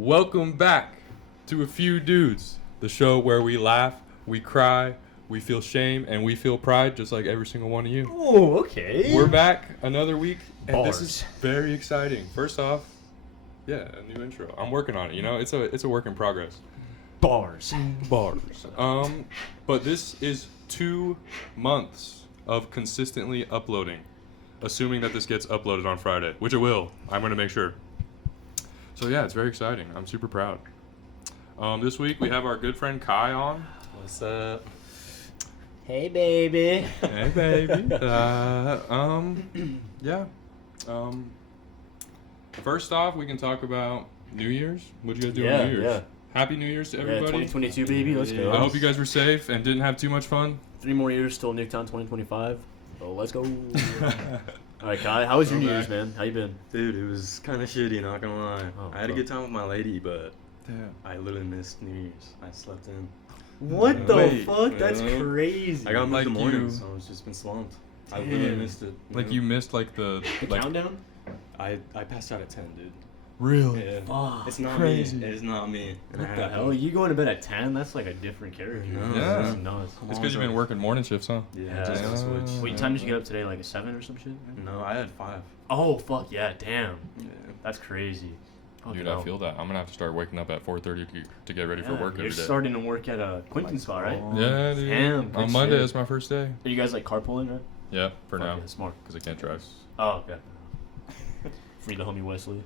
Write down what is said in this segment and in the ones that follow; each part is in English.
Welcome back to A Few Dudes, the show where we laugh, we cry, we feel shame, and we feel pride, just like every single one of you. Oh, okay. We're back another week, and Bars. this is very exciting. First off, yeah, a new intro. I'm working on it. You know, it's a work in progress. Bars. But this is 2 months of consistently uploading, assuming that this gets uploaded on Friday, which it will. I'm gonna make sure. So yeah, it's very exciting. I'm super proud. This week we have our good friend Kai on. What's up? Hey, baby. Hey, baby. Yeah. First off, we can talk about New Year's. What'd you guys do on New Year's? Yeah. Happy New Year's to everybody. 2022, baby. Let's go. I hope you guys were safe and didn't have too much fun. 3 more years till Nuketown 2025. So let's go. All right, Kai. How was your New Year's, man? How you been? Dude, it was kind of shitty, not gonna lie. Oh, I had a good time with my lady, but Damn. I literally missed New Year's. I slept in. What the Wait, fuck? That's yeah. crazy. I got moved Like the morning, you- so I was just been slumped. I Damn. literally missed it. Like you missed like the like countdown? I passed out at 10, dude. really. Yeah. Fuck. It's not Crazy. me. It's not me. And What I the had hell? to- You going to bed at 10? That's like a different character. No, Yeah. That's nuts. It's because you've been working morning shifts, huh? Yeah, just Yeah. to switch. Wait, time did you get up today? Like a 7 or some shit? No, I had 5. Oh, fuck. Yeah, damn. Yeah. That's crazy. Fucking Dude, hell. I feel that. I'm gonna have to start waking up at 4:30 to get ready for work You're every day. starting to work at a Quinton's spot, right? God. Yeah, dude. Damn, good On Monday shit. is my first day. Are you guys like carpooling, right? Yeah, for Fuck now, yeah, smart. because I can't drive. Oh, okay. Free the homie Wesley.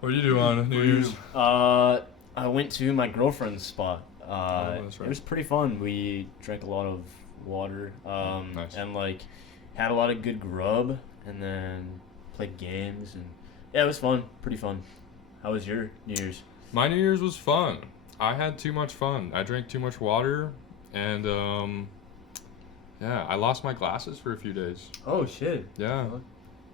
What do you do on New Year's? I went to my girlfriend's spot. That's right. It was pretty fun. We drank a lot of water, Nice. and like had a lot of good grub, and then played games, and yeah, it was fun. Pretty fun. How was your New Year's? My New Year's was fun. I had too much fun. I drank too much water, and yeah, I lost my glasses for a few days. Oh shit! Yeah.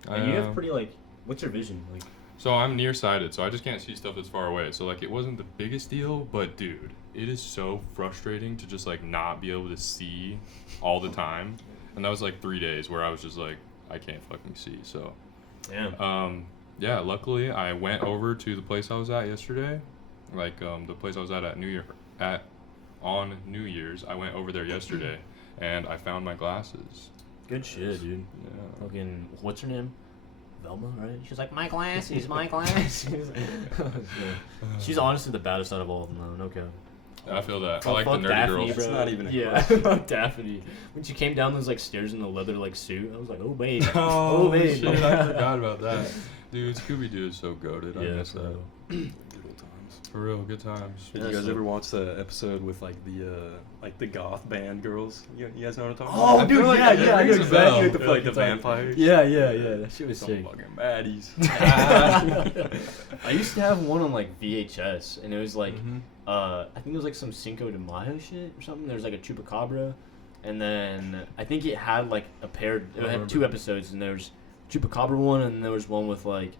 And you have pretty like, what's your vision like? So I'm nearsighted, so I just can't see stuff that's far away. So like it wasn't the biggest deal, but dude, it is so frustrating to just like not be able to see all the time. And that was like 3 days where I was just like, I can't fucking see. So Damn. yeah, luckily I went over to the place I was at yesterday. Like the place I was at on New Year's. I went over there yesterday and I found my glasses. Good shit, dude. Yeah. Fucking, what's her name? Velma, right? She's like, my glasses, my glasses. She's honestly the baddest out of all of them, though. No cap. I feel that. I Oh, like the fuck nerdy Daphne, girls. It's bro. not even a Yeah, question. Daphne. When she came down those like stairs in the leather like suit, I was like, oh babe, Oh, babe. shit, I forgot about that. Dude, Scooby-Doo is so goated. I Yeah, miss that. bro. Good old times. For real, good times. Did Yeah, you guys so- ever watch the episode with like the goth band girls? You guys know what I'm talking Oh, about? dude, feel like yeah, it yeah, I know rings a bell. exactly. With the, like the vampires. Yeah, that shit was Some sick. fucking baddies. I used to have one on like VHS, and it was like, Mhm. I think it was like some Cinco de Mayo shit or something. There was like a chupacabra, and then I think it had like a pair. It had remember. 2 episodes, and there was chupacabra one, and there was one with like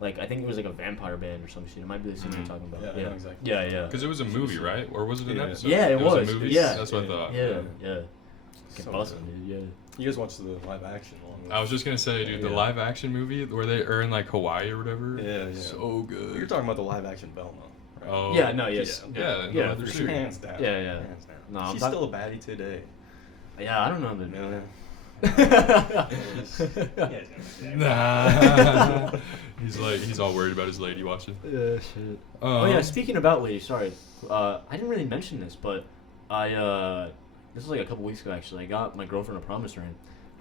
I think it was like a vampire band or some shit. It might be the same you're talking about. Yeah, I know exactly. Yeah. Because it was a movie, right? Or was it an Yeah. episode? Yeah, it was. a movie? Yeah. That's what I thought. Yeah. So Fucking busting, dude. Yeah. You guys watched the live action one? with- I was just going to say, dude, the Yeah. live action movie where they are in like Hawaii or whatever. Yeah. So good. You're talking about the live action Velma. Right? Oh. Yeah. No. Yes. Yeah, Yeah, no, for they're sure. Hands down. Yeah. Hands down. No, I'm She's talk- still a baddie today. Yeah. I don't know, man. No. Nah. he's all worried about his lady watching. Yeah, shit. Oh yeah, speaking about ladies, sorry. I didn't really mention this, but this was like a couple weeks ago actually. I got my girlfriend a promise ring.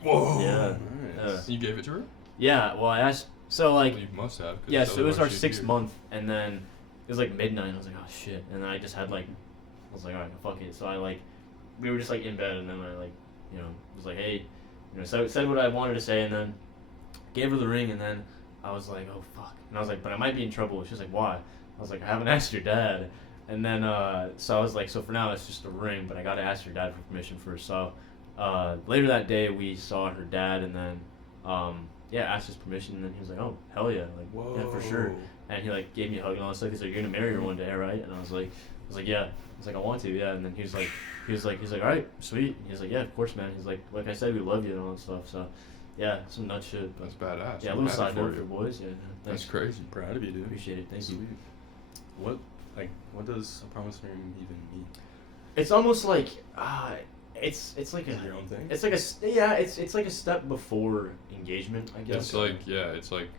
Whoa. Yeah. Nice. You gave it to her? Yeah, well I asked, so like, Well, you must have. 'cause yeah, so it was our otherwise she'd 6th be- month, and then it was like midnight, and I was like, oh shit, and then I just had like, I was like, alright, fuck it, so I like, we were just like in bed, and then I like, you know, was like, hey, you know, so said what I wanted to say, and then gave her the ring, and then I was like, oh fuck, and I was like, but I might be in trouble. She was like, why? I was like, I haven't asked your dad, and then so I was like, so for now it's just a ring, but I gotta ask your dad for permission first. So later that day we saw her dad, and then yeah, asked his permission, and then he was like, oh hell yeah, like yeah for sure, and he like gave me a hug and all that stuff. He's like, you're gonna marry her one day, right? And I was like yeah. I was like, I want to, yeah. And then he was like, all right, sweet. And he's like, yeah, of course, man. He's like I said, we love you and all that stuff. So, yeah, some nut shit. But That's badass. yeah, a I'm little happy side for note you. for boys. Yeah, That's thanks. crazy. Proud of you, dude. Appreciate it. Thank you. Sweet. What Like, what does a promise ring even mean? It's almost like it's like Is it your own thing? it's like it's like a step before engagement, I guess. It's like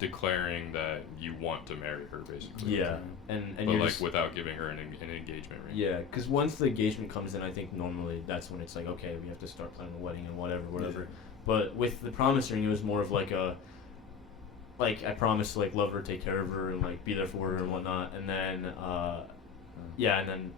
declaring that you want to marry her, basically. Yeah, and But you're like just, without giving her an engagement ring. yeah, because once the engagement comes in, I think normally that's when it's like, okay, we have to start planning the wedding and whatever. Yeah. But with the promise ring, it was more of like I promised to like love her, take care of her, and like be there for her and whatnot. And then and then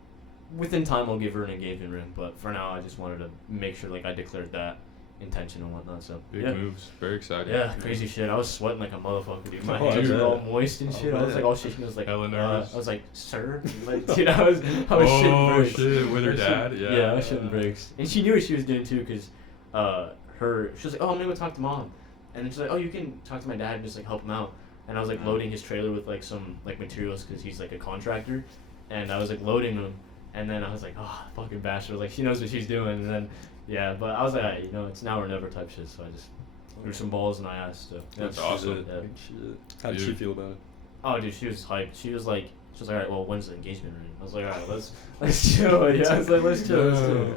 within time I'll give her an engagement ring. But for now, I just wanted to make sure like I declared that intention and whatnot. So Big yeah. moves. Very exciting. Yeah, crazy shit. I was sweating like a motherfucker, dude. My Oh, I hands bet. were all moist and I shit. I was bet. like all shaking. I was like, Hella nervous. I was like, sir, like, dude, I was shitting Oh bricks. shit, with her I was dad. shitting- Yeah. Yeah, I was shitting bricks, and she knew what she was doing too, cause she was like, oh, I'm gonna go talk to mom, and then she's like, oh, you can talk to my dad and just like help him out. And I was like loading his trailer with like some like materials, cause he's like a contractor, and I was like loading them, and then I was like, oh, fucking bastard, like she knows what she's doing, and then. Yeah, but I was like, alright, it's now or never type shit, so I just threw some balls and I asked. So, yeah. That's awesome. Yeah. Good shit. How did she Dude. feel about it? Oh, dude, she was hyped. She was like, alright, well, when's the engagement ring? I was like, alright, let's chill. Yeah, I was like, let's chill.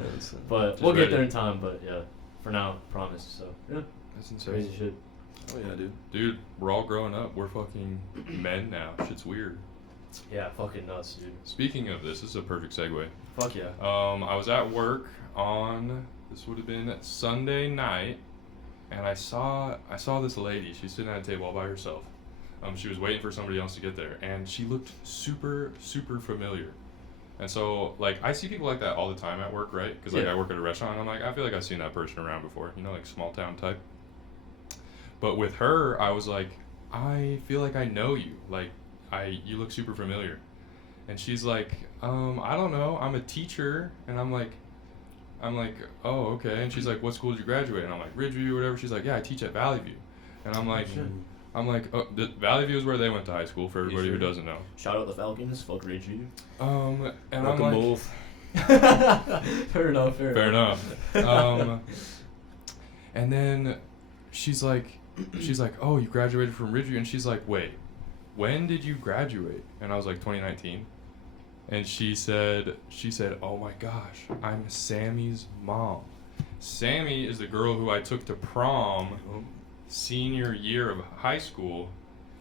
But Just we'll get ready. there in time. But yeah, for now, promise. So yeah, That's insane. crazy shit. Oh yeah, dude. Dude, we're all growing up. We're fucking men now. Shit's weird. Yeah, fucking nuts, dude. Speaking of this is a perfect segue. Fuck yeah. I was at work on this would have been Sunday night, and I saw this lady. She's sitting at a table all by herself. She was waiting for somebody else to get there, and she looked super familiar. And so like I see people like that all the time at work, right? Because like Yeah. I work at a restaurant, and I'm like I feel like I've seen that person around before. Like small town type. But with her, I was like, I feel like I know you. Like you look super familiar. And she's like, I don't know. I'm a teacher, and I'm like, oh, okay. And she's like, what school did you graduate? And I'm like, Ridgeview or whatever. She's like, yeah, I teach at Valley View. And I'm like, oh, Valley View is where they went to high school, for everybody who doesn't know. Shout out the Falcons. Fuck Ridgeview. And I'm Welcome like, both. Fair enough. fair enough. And then she's like, oh, you graduated from Ridgeview? And she's like, wait, when did you graduate? And I was like, 2019. And she said, oh my gosh, I'm Sammy's mom. Sammy is the girl who I took to prom senior year of high school,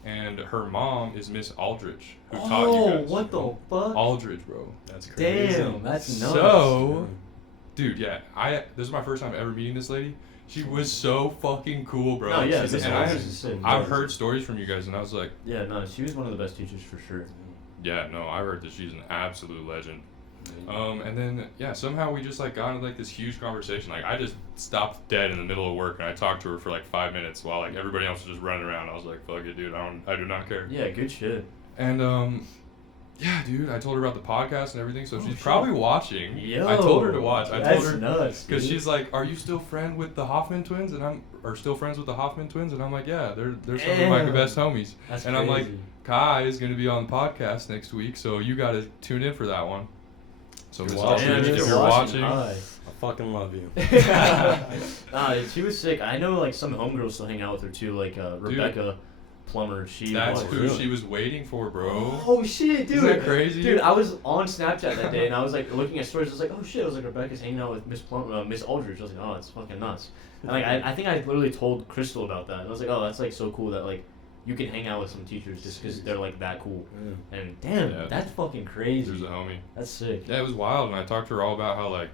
and her mom is Miss Aldridge, who taught you guys. What the fuck? Aldridge, bro. That's crazy. Damn, that's nuts. So, dude, yeah, this is my first time ever meeting this lady. She was so fucking cool, bro. No, yeah, And this is sick. I've heard stories from you guys, and I was like, Yeah, no, she was one of the best teachers for sure. yeah, no, I heard that she's an absolute legend. And then, yeah, somehow we just, like, got into, like, this huge conversation. Like, I just stopped dead in the middle of work, and I talked to her for, like, 5 minutes while, like, everybody else was just running around. I was like, fuck it, dude, I do not care. Yeah, good shit. And, yeah, dude, I told her about the podcast and everything, so Oh, she's shit. probably watching. Yo, I told her to watch. I that's told her, nuts. because dude. she's like, are you still friends with the Hoffman twins? And or still friends with the Hoffman twins? And I'm like, yeah, they're some of my Damn. best homies. That's And I'm like, crazy. Kai is going to be on the podcast next week, so you got to tune in for that one. So You're Miss watching. Aldridge, Damn, if you're watching, Hi. I fucking love you. Nah, she was sick. I know like some homegirls still hang out with her too, like Rebecca Plummer. that's was. who really? she was waiting for, bro. Oh shit, dude! Isn't that crazy? Dude, I was on Snapchat that day and I was like looking at stories. I was like, oh shit! I was like, Rebecca's hanging out with Miss Aldridge. I was like, oh, it's fucking nuts. And like, I think I literally told Crystal about that. And I was like, oh, that's like so cool that like you can hang out with some teachers just because they're like that cool. Yeah. And damn, Yeah. that's fucking crazy. There's a homie. That's sick. Yeah, it was wild, and I talked to her all about how like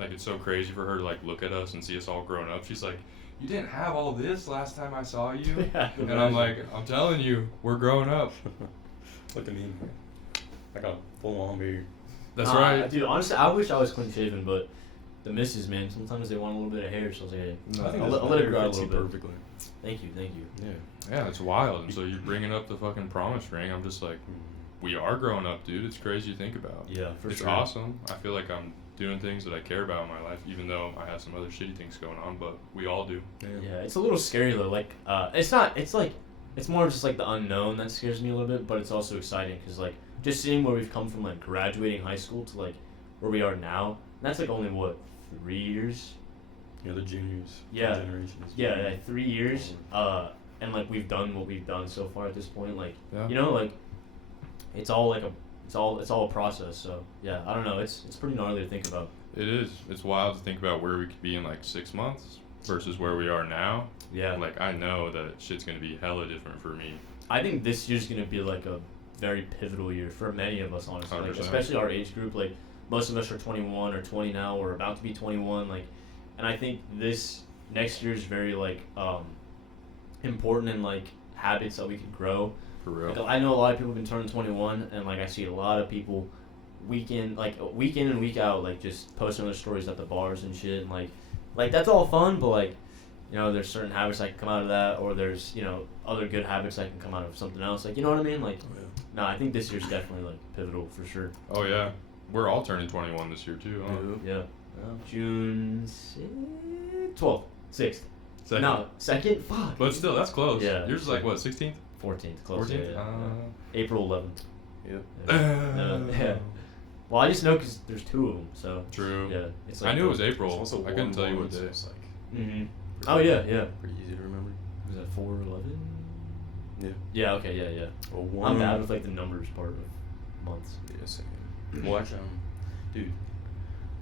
it's so crazy for her to like look at us and see us all grown up. She's like, you didn't have all this last time I saw you. Yeah, And I'm like, I'm telling you, we're growing up. Look at me. I got full on beard. That's right. Dude, honestly, I wish I was clean shaven, but the misses, man, sometimes they want a little bit of hair, so I was like, hey, I think I'll this let it beard grow out a fits you little bit. perfectly. Thank you. Yeah. Yeah, it's wild. And so you're bringing up the fucking promise ring. I'm just like, we are growing up, dude. It's crazy to think about. Yeah, for It's sure. awesome. I feel like I'm doing things that I care about in my life, even though I have some other shitty things going on, but we all do. Yeah, it's a little scary though. Like, it's not. It's like, it's more just like the unknown that scares me a little bit, but it's also exciting because like just seeing where we've come from, like graduating high school to like where we are now. That's like only what 3 years. Yeah, the juniors. Yeah. Generations. Yeah, like 3 years. And like we've done what we've done so far at this point. Like, Yeah. you know, like it's all like a it's all a process. So yeah, I don't know. It's pretty gnarly to think about. It is. It's wild to think about where we could be in like 6 months versus where we are now. Yeah. Like I know that shit's gonna be hella different for me. I think this year's gonna be like a very pivotal year for many of us, honestly. Like 100%. especially our age group. Like most of us are 21 or 20 now. We're about to be 21. Like, and I think this next year is very like important in like habits that we could grow. For real. Like, I know a lot of people have been turning 21, and like I see a lot of people week in and week out, like just posting their stories at the bars and shit, and like that's all fun, but like, you know, there's certain habits that can come out of that, or there's, you know, other good habits that can come out of something else. Like, you know what I mean? Like, no, I think this year's definitely like pivotal for sure. Oh yeah, we're all turning 21 this year too. Huh? Yeah. June 12th, 6th. Second. No, 2nd? Fuck. But still, that's close. Yeah. Yours is like what, 16th? 14th, close. 14th? Yeah. April 11th. Yeah. Yeah. Well, I just know because there's 2 of them, so. True. Yeah. It's like I knew it was It's April. also I couldn't tell you what so day. it's like Mm-hmm. Oh yeah, yeah. pretty easy to remember. Was that 4/11? Yeah. Yeah. Okay. Yeah. Yeah. Well, I'm bad with like the numbers part of months. Yeah, same. Well, actually, dude.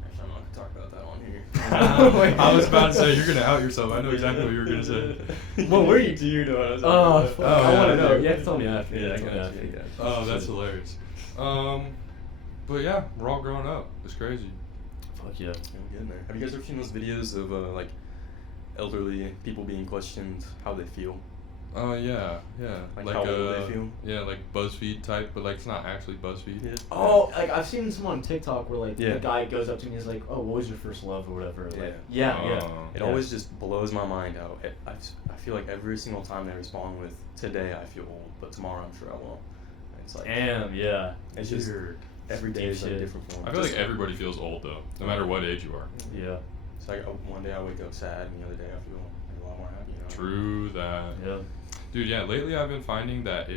Actually, I'm not gonna talk about that on here. I was about to say, you're gonna out yourself. I know exactly what you were gonna say. What were you? Do you know what I was Oh, talking fuck. about? I want to yeah, know. yeah. You have to tell me after. Yeah, I tell me got after. you. Yeah. Oh, that's hilarious. But yeah, we're all growing up. It's crazy. Fuck yeah. I'm getting there. Have you guys ever seen those videos of like elderly people being questioned how they feel? Yeah. Like how old they feel? Yeah, like BuzzFeed type, but like it's not actually BuzzFeed. Yeah. Oh, like I've seen some on TikTok where like Yeah. the guy goes up to me and is like, "Oh, what was your first love or whatever?" Like, Yeah. yeah. It Yeah. always just blows my mind how I feel like every single time they respond with, "Today I feel old, but tomorrow I'm sure I won't." And it's like, Damn. Yeah. it's just Weird. every day Deep is like a shit. different form. I feel like Just- everybody feels old though, no matter what age you are. Yeah. It's like one day I wake up sad, and the other day I feel like a lot more happy. You know? True that. Yeah. Dude, yeah, lately I've been finding that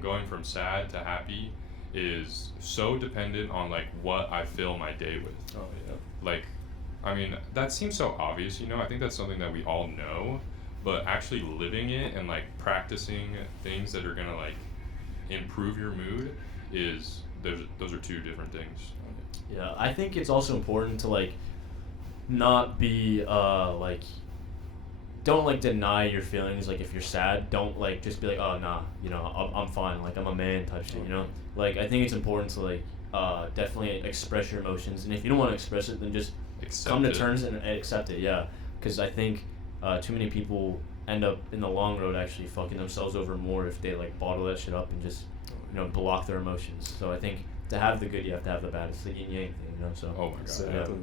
going from sad to happy is so dependent on like what I fill my day with. Oh yeah. Like, I mean, that seems so obvious, you know? I think that's something that we all know, but actually living it and like practicing things that are gonna like improve your mood those are 2 different things. Yeah, I think it's also important to like not be like don't like deny your feelings. Like if you're sad, don't like just be like, oh nah, you know, I'm fine, like I'm a man type shit, you know. Like I think it's important to like definitely express your emotions, and if you don't want to express it, then just come to terms and accept it. Yeah, because I think too many people end up in the long road actually fucking themselves over more if they like bottle that shit up and just, you know, block their emotions. So I think to have the good, you have to have the bad. It's the yin yang thing, you know. So. Oh my god. Exactly.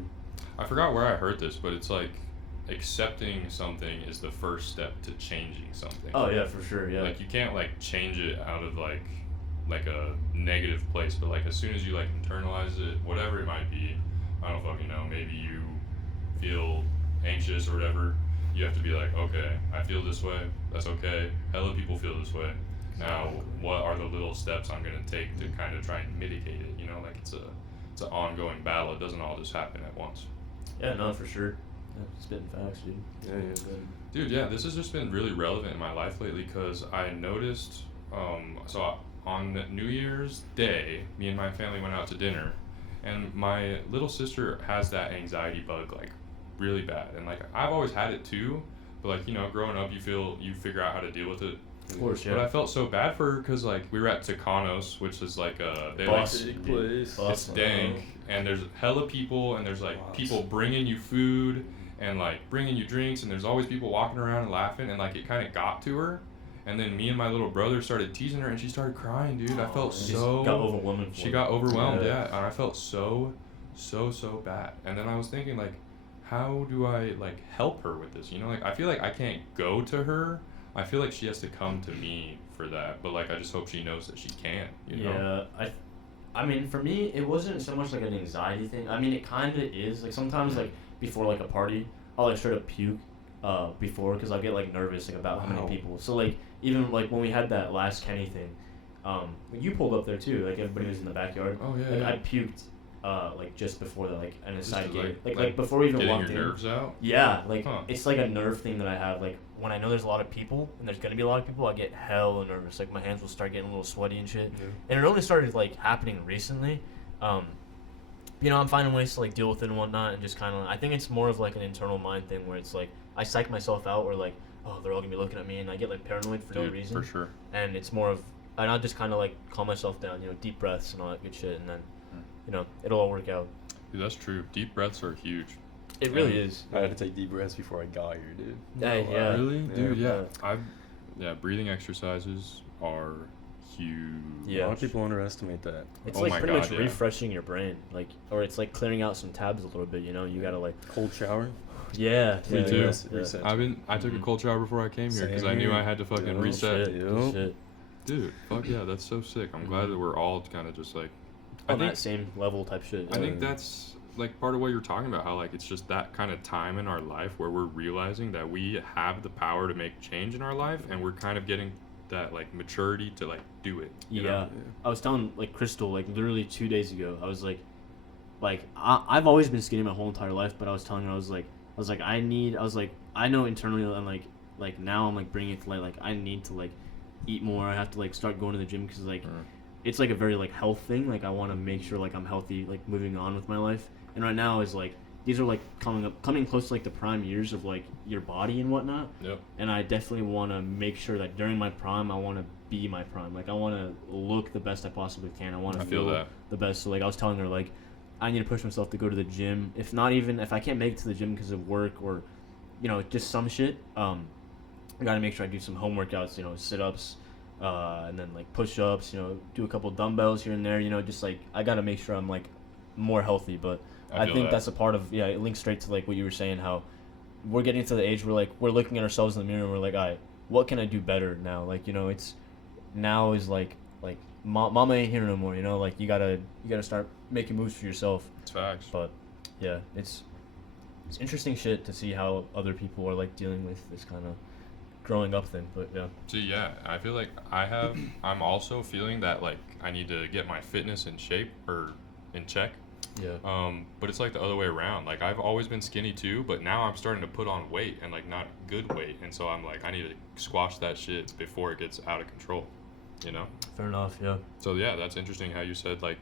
I forgot where I heard this, but it's like accepting something is the first step to changing something. Oh yeah, for sure. Yeah. Like you can't like change it out of like a negative place, but like as soon as you like internalize it, whatever it might be, I don't fucking know, maybe you feel anxious or whatever, you have to be like, okay, I feel this way, that's okay, hella people feel this way. Now, what are the little steps I'm gonna take to kind of try and mitigate it? You know, like it's an ongoing battle. It doesn't all just happen at once. Yeah, no, for sure. Yeah, spitting facts, dude. Yeah. Dude, yeah, this has just been really relevant in my life lately because I noticed, so on New Year's Day, me and my family went out to dinner, and my little sister has that anxiety bug, like, really bad. And, like, I've always had it too, but, like, you know, growing up, you figure out how to deal with it. Of course, yeah. But I felt so bad for her because, like, we were at Tucanos, which is, like, they, like, Big place. it's dank, and there's hella people, and there's like Lots. people bringing you food and like bringing you drinks, and there's always people walking around and laughing, and like it kind of got to her, and then me and my little brother started teasing her, and she started crying, dude. I felt She so. got overwhelmed. She got overwhelmed, Yeah. yeah, and I felt so bad. And then I was thinking, like, how do I like help her with this? You know, like I feel like I can't go to her. I feel like she has to come to me for that, but like I just hope she knows that she can. You know? Yeah, I mean, for me, it wasn't so much like an anxiety thing. I mean, it kind of is. Like sometimes, like before like a party, I'll like straight up puke before because I'll get like nervous like about how Wow. many people. So like even like when we had that last Kenny thing, you pulled up there too. Like everybody was in the backyard. Oh yeah. Like yeah. I puked like just before the like an Just aside to, gate, like like before we even getting walked your in. nerves out. Yeah, like Huh. it's like a nerve thing that I have. Like when I know there's a lot of people and there's gonna be a lot of people, I get hella nervous. Like my hands will start getting a little sweaty and shit. Yeah. And it only started like happening recently. You know, I'm finding ways to like deal with it and whatnot, and just kind of. I think it's more of like an internal mind thing where it's like I psych myself out, or like, oh, they're all gonna be looking at me, and I get like paranoid for no Dude, reason. for sure. And it's more of, and I'll just kind of like calm myself down, you know, deep breaths and all that good shit, and then, you know, it'll all work out. Dude, that's true. Deep breaths are huge. It really is. I had to take deep breaths before I got here, dude. Hey, yeah. Really, dude? Yeah. Yeah. Breathing exercises are huge. Yeah. A lot of people underestimate that. It's Oh like my pretty God, much yeah. refreshing your brain, like, or it's like clearing out some tabs a little bit. You know, you gotta like. Cold shower. Yeah. Me yeah, too. yeah, Reset. I took a cold shower before I came here because I Same knew here. I had to fucking Yeah. reset. Shit, Yup. shit. Dude, fuck yeah, that's so sick. I'm glad that we're all kind of just like. On that same level type shit. I think that's like part of what you're talking about. How like it's just that kind of time in our life where we're realizing that we have the power to make change in our life, and we're kind of getting that like maturity to like do it. You Yeah. know? I was telling like Crystal like literally 2 days ago. I was like I've always been skinny my whole entire life, but I was telling her I was like I know internally and like now I'm like bringing it to like I need to like eat more. I have to like start going to the gym because like it's like a very like health thing. Like I want to make sure like I'm healthy like moving on with my life. And right now is like these are like coming close to like the prime years of like your body and whatnot. Yep. And I definitely want to make sure that during my prime I want to be my prime. Like I want to look the best I possibly can. I want to I feel that. the best. So like I was telling her like I need to push myself to go to the gym. If I can't make it to the gym because of work or you know just some shit, I gotta make sure I do some home workouts. You know, sit-ups, and then like push-ups. You know, do a couple dumbbells here and there. You know, just like I gotta make sure I'm like more healthy. But I feel think that. that's a part of it links straight to like what you were saying, how we're getting to the age where like we're looking at ourselves in the mirror and we're like, all right, what can I do better now? Like, you know, it's now is like mama ain't here no more, you know, like you gotta start making moves for yourself. It's facts. But yeah, it's interesting shit to see how other people are like dealing with this kind of growing up thing. But yeah. See, yeah, I feel like I'm also feeling that like I need to get my fitness in shape or in check. Yeah. But it's like the other way around. Like I've always been skinny too, but now I'm starting to put on weight and like not good weight, and so I'm like I need to squash that shit before it gets out of control, you know? Fair enough. Yeah. So yeah, that's interesting how you said like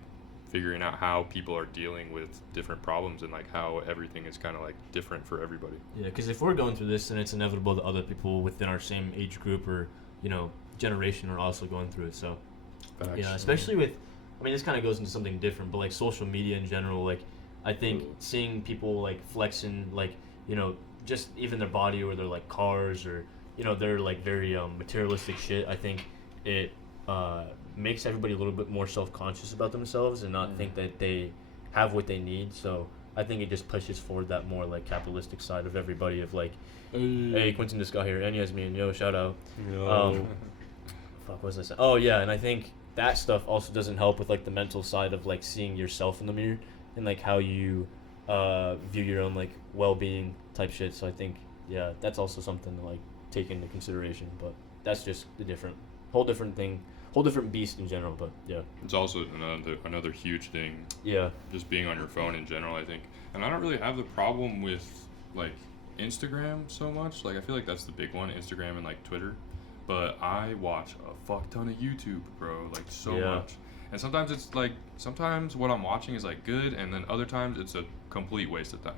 figuring out how people are dealing with different problems and like how everything is kind of like different for everybody. Yeah, because if we're going through this, then it's inevitable that other people within our same age group or you know generation are also going through it. So Facts. you know, especially with, I mean, this kind of goes into something different, but like social media in general, like I think seeing people like flexing, like you know, just even their body or their like cars or you know, their like very materialistic shit. I think it makes everybody a little bit more self-conscious about themselves and not think that they have what they need. So I think it just pushes forward that more like capitalistic side of everybody of like, hey, Quentin just got here, and Yasmin, yo, shout out. Fuck, what was I saying? Oh yeah, and I think that stuff also doesn't help with like the mental side of like seeing yourself in the mirror and like how you view your own like well-being type shit. So I think yeah, that's also something to like take into consideration. But that's just the whole different thing, whole different beast in general. But yeah, It's also another huge thing, yeah, just being on your phone in general, I think. And I don't really have the problem with like Instagram so much. Like I feel like that's the big one, Instagram and like Twitter. But I watch a fuck ton of YouTube, bro. Like so Yeah. much. And sometimes it's like sometimes what I'm watching is like good, and then other times it's a complete waste of time.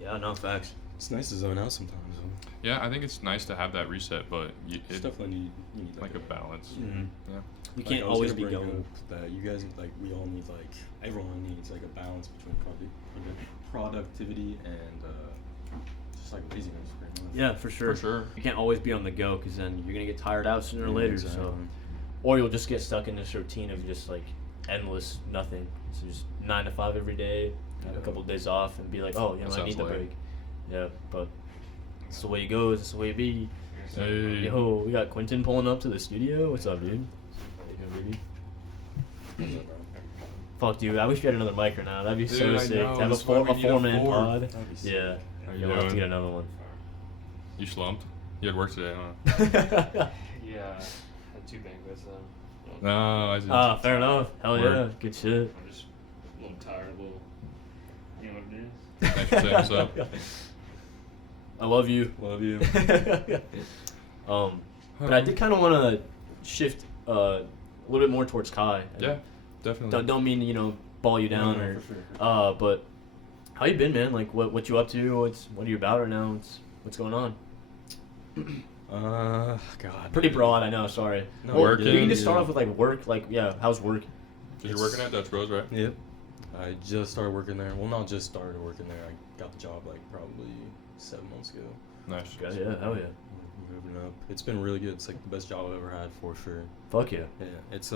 yeah, no facts. It's nice to zone out sometimes. Though. Yeah, I think it's nice to have that reset, but It's it's definitely need like a balance. Mm-hmm. Yeah. You Like, can't I was always gonna be bring going. up that you guys like we all need like everyone needs like a balance between productivity and just like laziness. Pretty much. Yeah, for sure. For sure. You can't always be on the go because then you're gonna get tired out sooner or Yeah, later. exactly. So, or you'll just get stuck in this routine of just like endless nothing. So just 9 to 5 every day, have a Yeah. couple of days off, and be like, oh, you know, That I need sounds the lame. break. Yeah, but it's the way it goes. It's the way it be. Hey. Yo, we got Quentin pulling up to the studio. What's up, dude? How you doing, baby? Fuck, dude. I wish we had another mic right now. That'd be so Dude, I sick. know, To have a that's why we need a 4-man four. pod. That'd be sick. Yeah. How you You'll have to doing? get another one. You slumped? You had work today, huh? Yeah, had 2 banquets though. No, I didn't. Ah, fair enough. Hell yeah. Word. Good shit. I'm just a little untireable. You know what it is? Thanks for saying what's up. I love you. Love you. But I did kind of want to shift a little bit more towards Kai. Yeah, definitely. Don't mean to, ball you down No, or. for sure. But how you been, man? Like, what you up to? What are you about right now? What's going on? God. Pretty broad, I know. Sorry. No, Well, working, you can just start yeah. off with like work. Like, yeah, how's work? You're working at Dutch Bros, right? Yep. I just started working there. Well, not just started working there. I got the job like probably 7 months ago. Nice. Yeah, hell yeah. Moving up. It's been really good. It's like the best job I've ever had for sure. Fuck yeah. Yeah. It's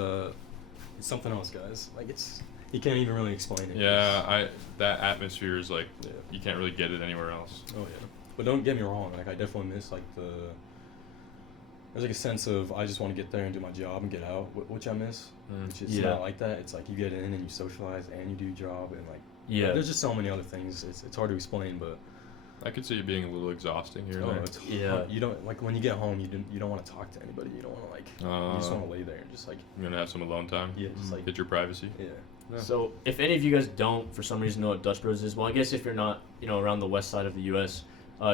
something else, guys. Like you can't even really explain it. Yeah, that atmosphere is like Yeah. you can't really get it anywhere else. Oh yeah. But don't get me wrong. Like I definitely miss like there's like a sense of I just want to get there and do my job and get out, which I miss. Which is not like that. It's like you get in and you socialize and you do your job and like there's just so many other things. It's hard to explain, but I could see it being a little exhausting here and there. it's hard. You don't like when you get home. You don't want to talk to anybody. You don't want to like. You just want to lay there and just like. You're gonna have some alone time. Just like. Get your privacy. Yeah. So, if any of you guys don't, for some reason, know what Dutch Bros is, well, I guess if you're not, around the west side of the U.S.,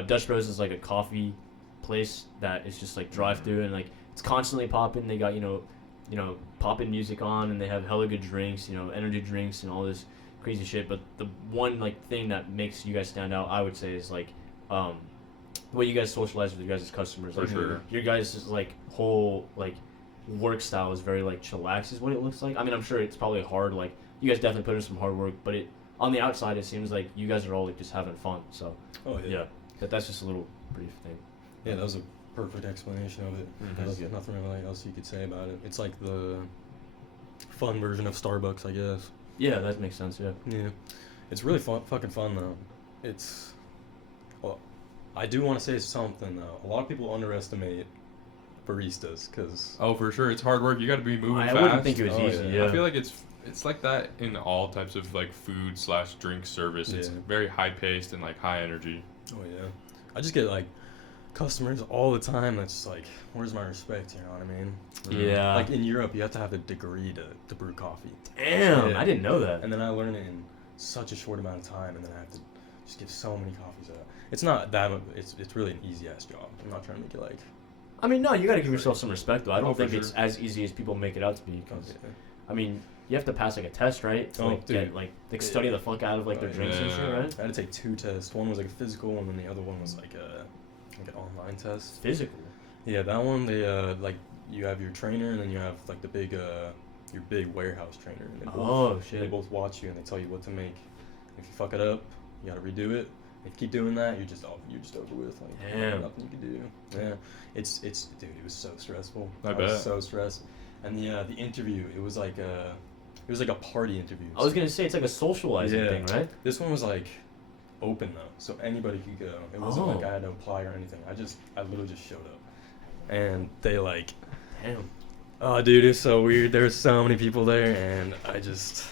Dutch Bros is like a coffee place that is just like drive-through and like it's constantly popping. They got popping music on and they have hella good drinks, energy drinks and all this crazy shit. But the one like thing that makes you guys stand out, I would say, is like the way you guys socialize with your guys as customers. For Like, sure. Your guys' like whole like work style is very like chillax, is what it looks like. I mean, I'm sure it's probably hard. Like you guys definitely put in some hard work, but on the outside it seems like you guys are all like just having fun. So Oh yeah. that's just a little brief thing. Yeah, that was a perfect explanation of it. There's nothing really else you could say about it. It's like the fun version of Starbucks, I guess. Yeah, that makes sense. Yeah. Yeah, it's really fucking fun though. Well, I do want to say something though. A lot of people underestimate baristas because Oh, for sure. It's hard work. You got to be moving I fast. wouldn't think it was Oh, easy. yeah. Yeah. I feel like it's like that in all types of like food/drink service. It's Yeah. very high paced and like high energy. oh yeah, I just get like customers all the time. That's just like, where's my respect? You know what I mean? Yeah. Like in Europe, you have to have a degree to brew coffee. Damn, Yeah. I didn't know that. And then I learned it in such a short amount of time, and then I have to just give so many coffees out. It's not that much, it's really an easy ass job. I'm not trying to make it like. I mean, no, you gotta give yourself some respect though. I don't Oh, for think it's sure. as easy as people make it out to be. 'Cause, Okay. I mean, you have to pass like a test, right? To Oh, like dude. get like study the fuck out of like their Oh, drinks and yeah. shit, right? I had to take 2 tests. One was like a physical, and then the other one was like an online test. Physical. Yeah, that one they like you have your trainer, and then you have like the big your big warehouse trainer. And they Oh, They shit. both watch you and they tell you what to make. If you fuck it up, you gotta redo it. If you keep doing that, you're just over with. Like Damn. nothing you can do. Yeah, it's dude, it was so stressful. I was bet. so stressed. And the interview, it was like a party interview. I was gonna say it's like a socializing Yeah. thing, right? This one was like open though, so anybody could go. It wasn't like Oh. I had to apply or anything. I literally just showed up, and they like, Damn. oh dude, it's so weird. There were so many people there, and I just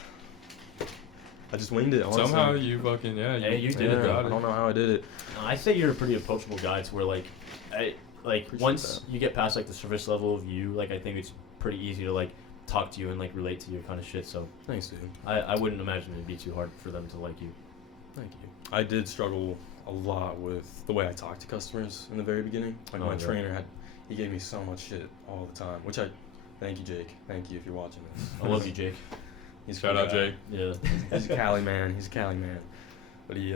winged it. Honestly. Somehow you fucking Hey, you did Yeah, it, I though. don't know how I did it. No, I say you're a pretty approachable guy. To where like, Appreciate once that. you get past like the service level of you, like I think it's pretty easy to like talk to you and like relate to your kind of shit. So Thanks, dude. I wouldn't imagine it'd be too hard for them to like you. Thank you. I did struggle a lot with the way I talked to customers in the very beginning. Like Oh, my yeah. trainer he gave me so much shit all the time, which thank you, Jake. Thank you if you're watching this. I love you, Jake. He's a Shout cool out, guy. Jake. Yeah. He's a Cali man. He's a Cali man. But he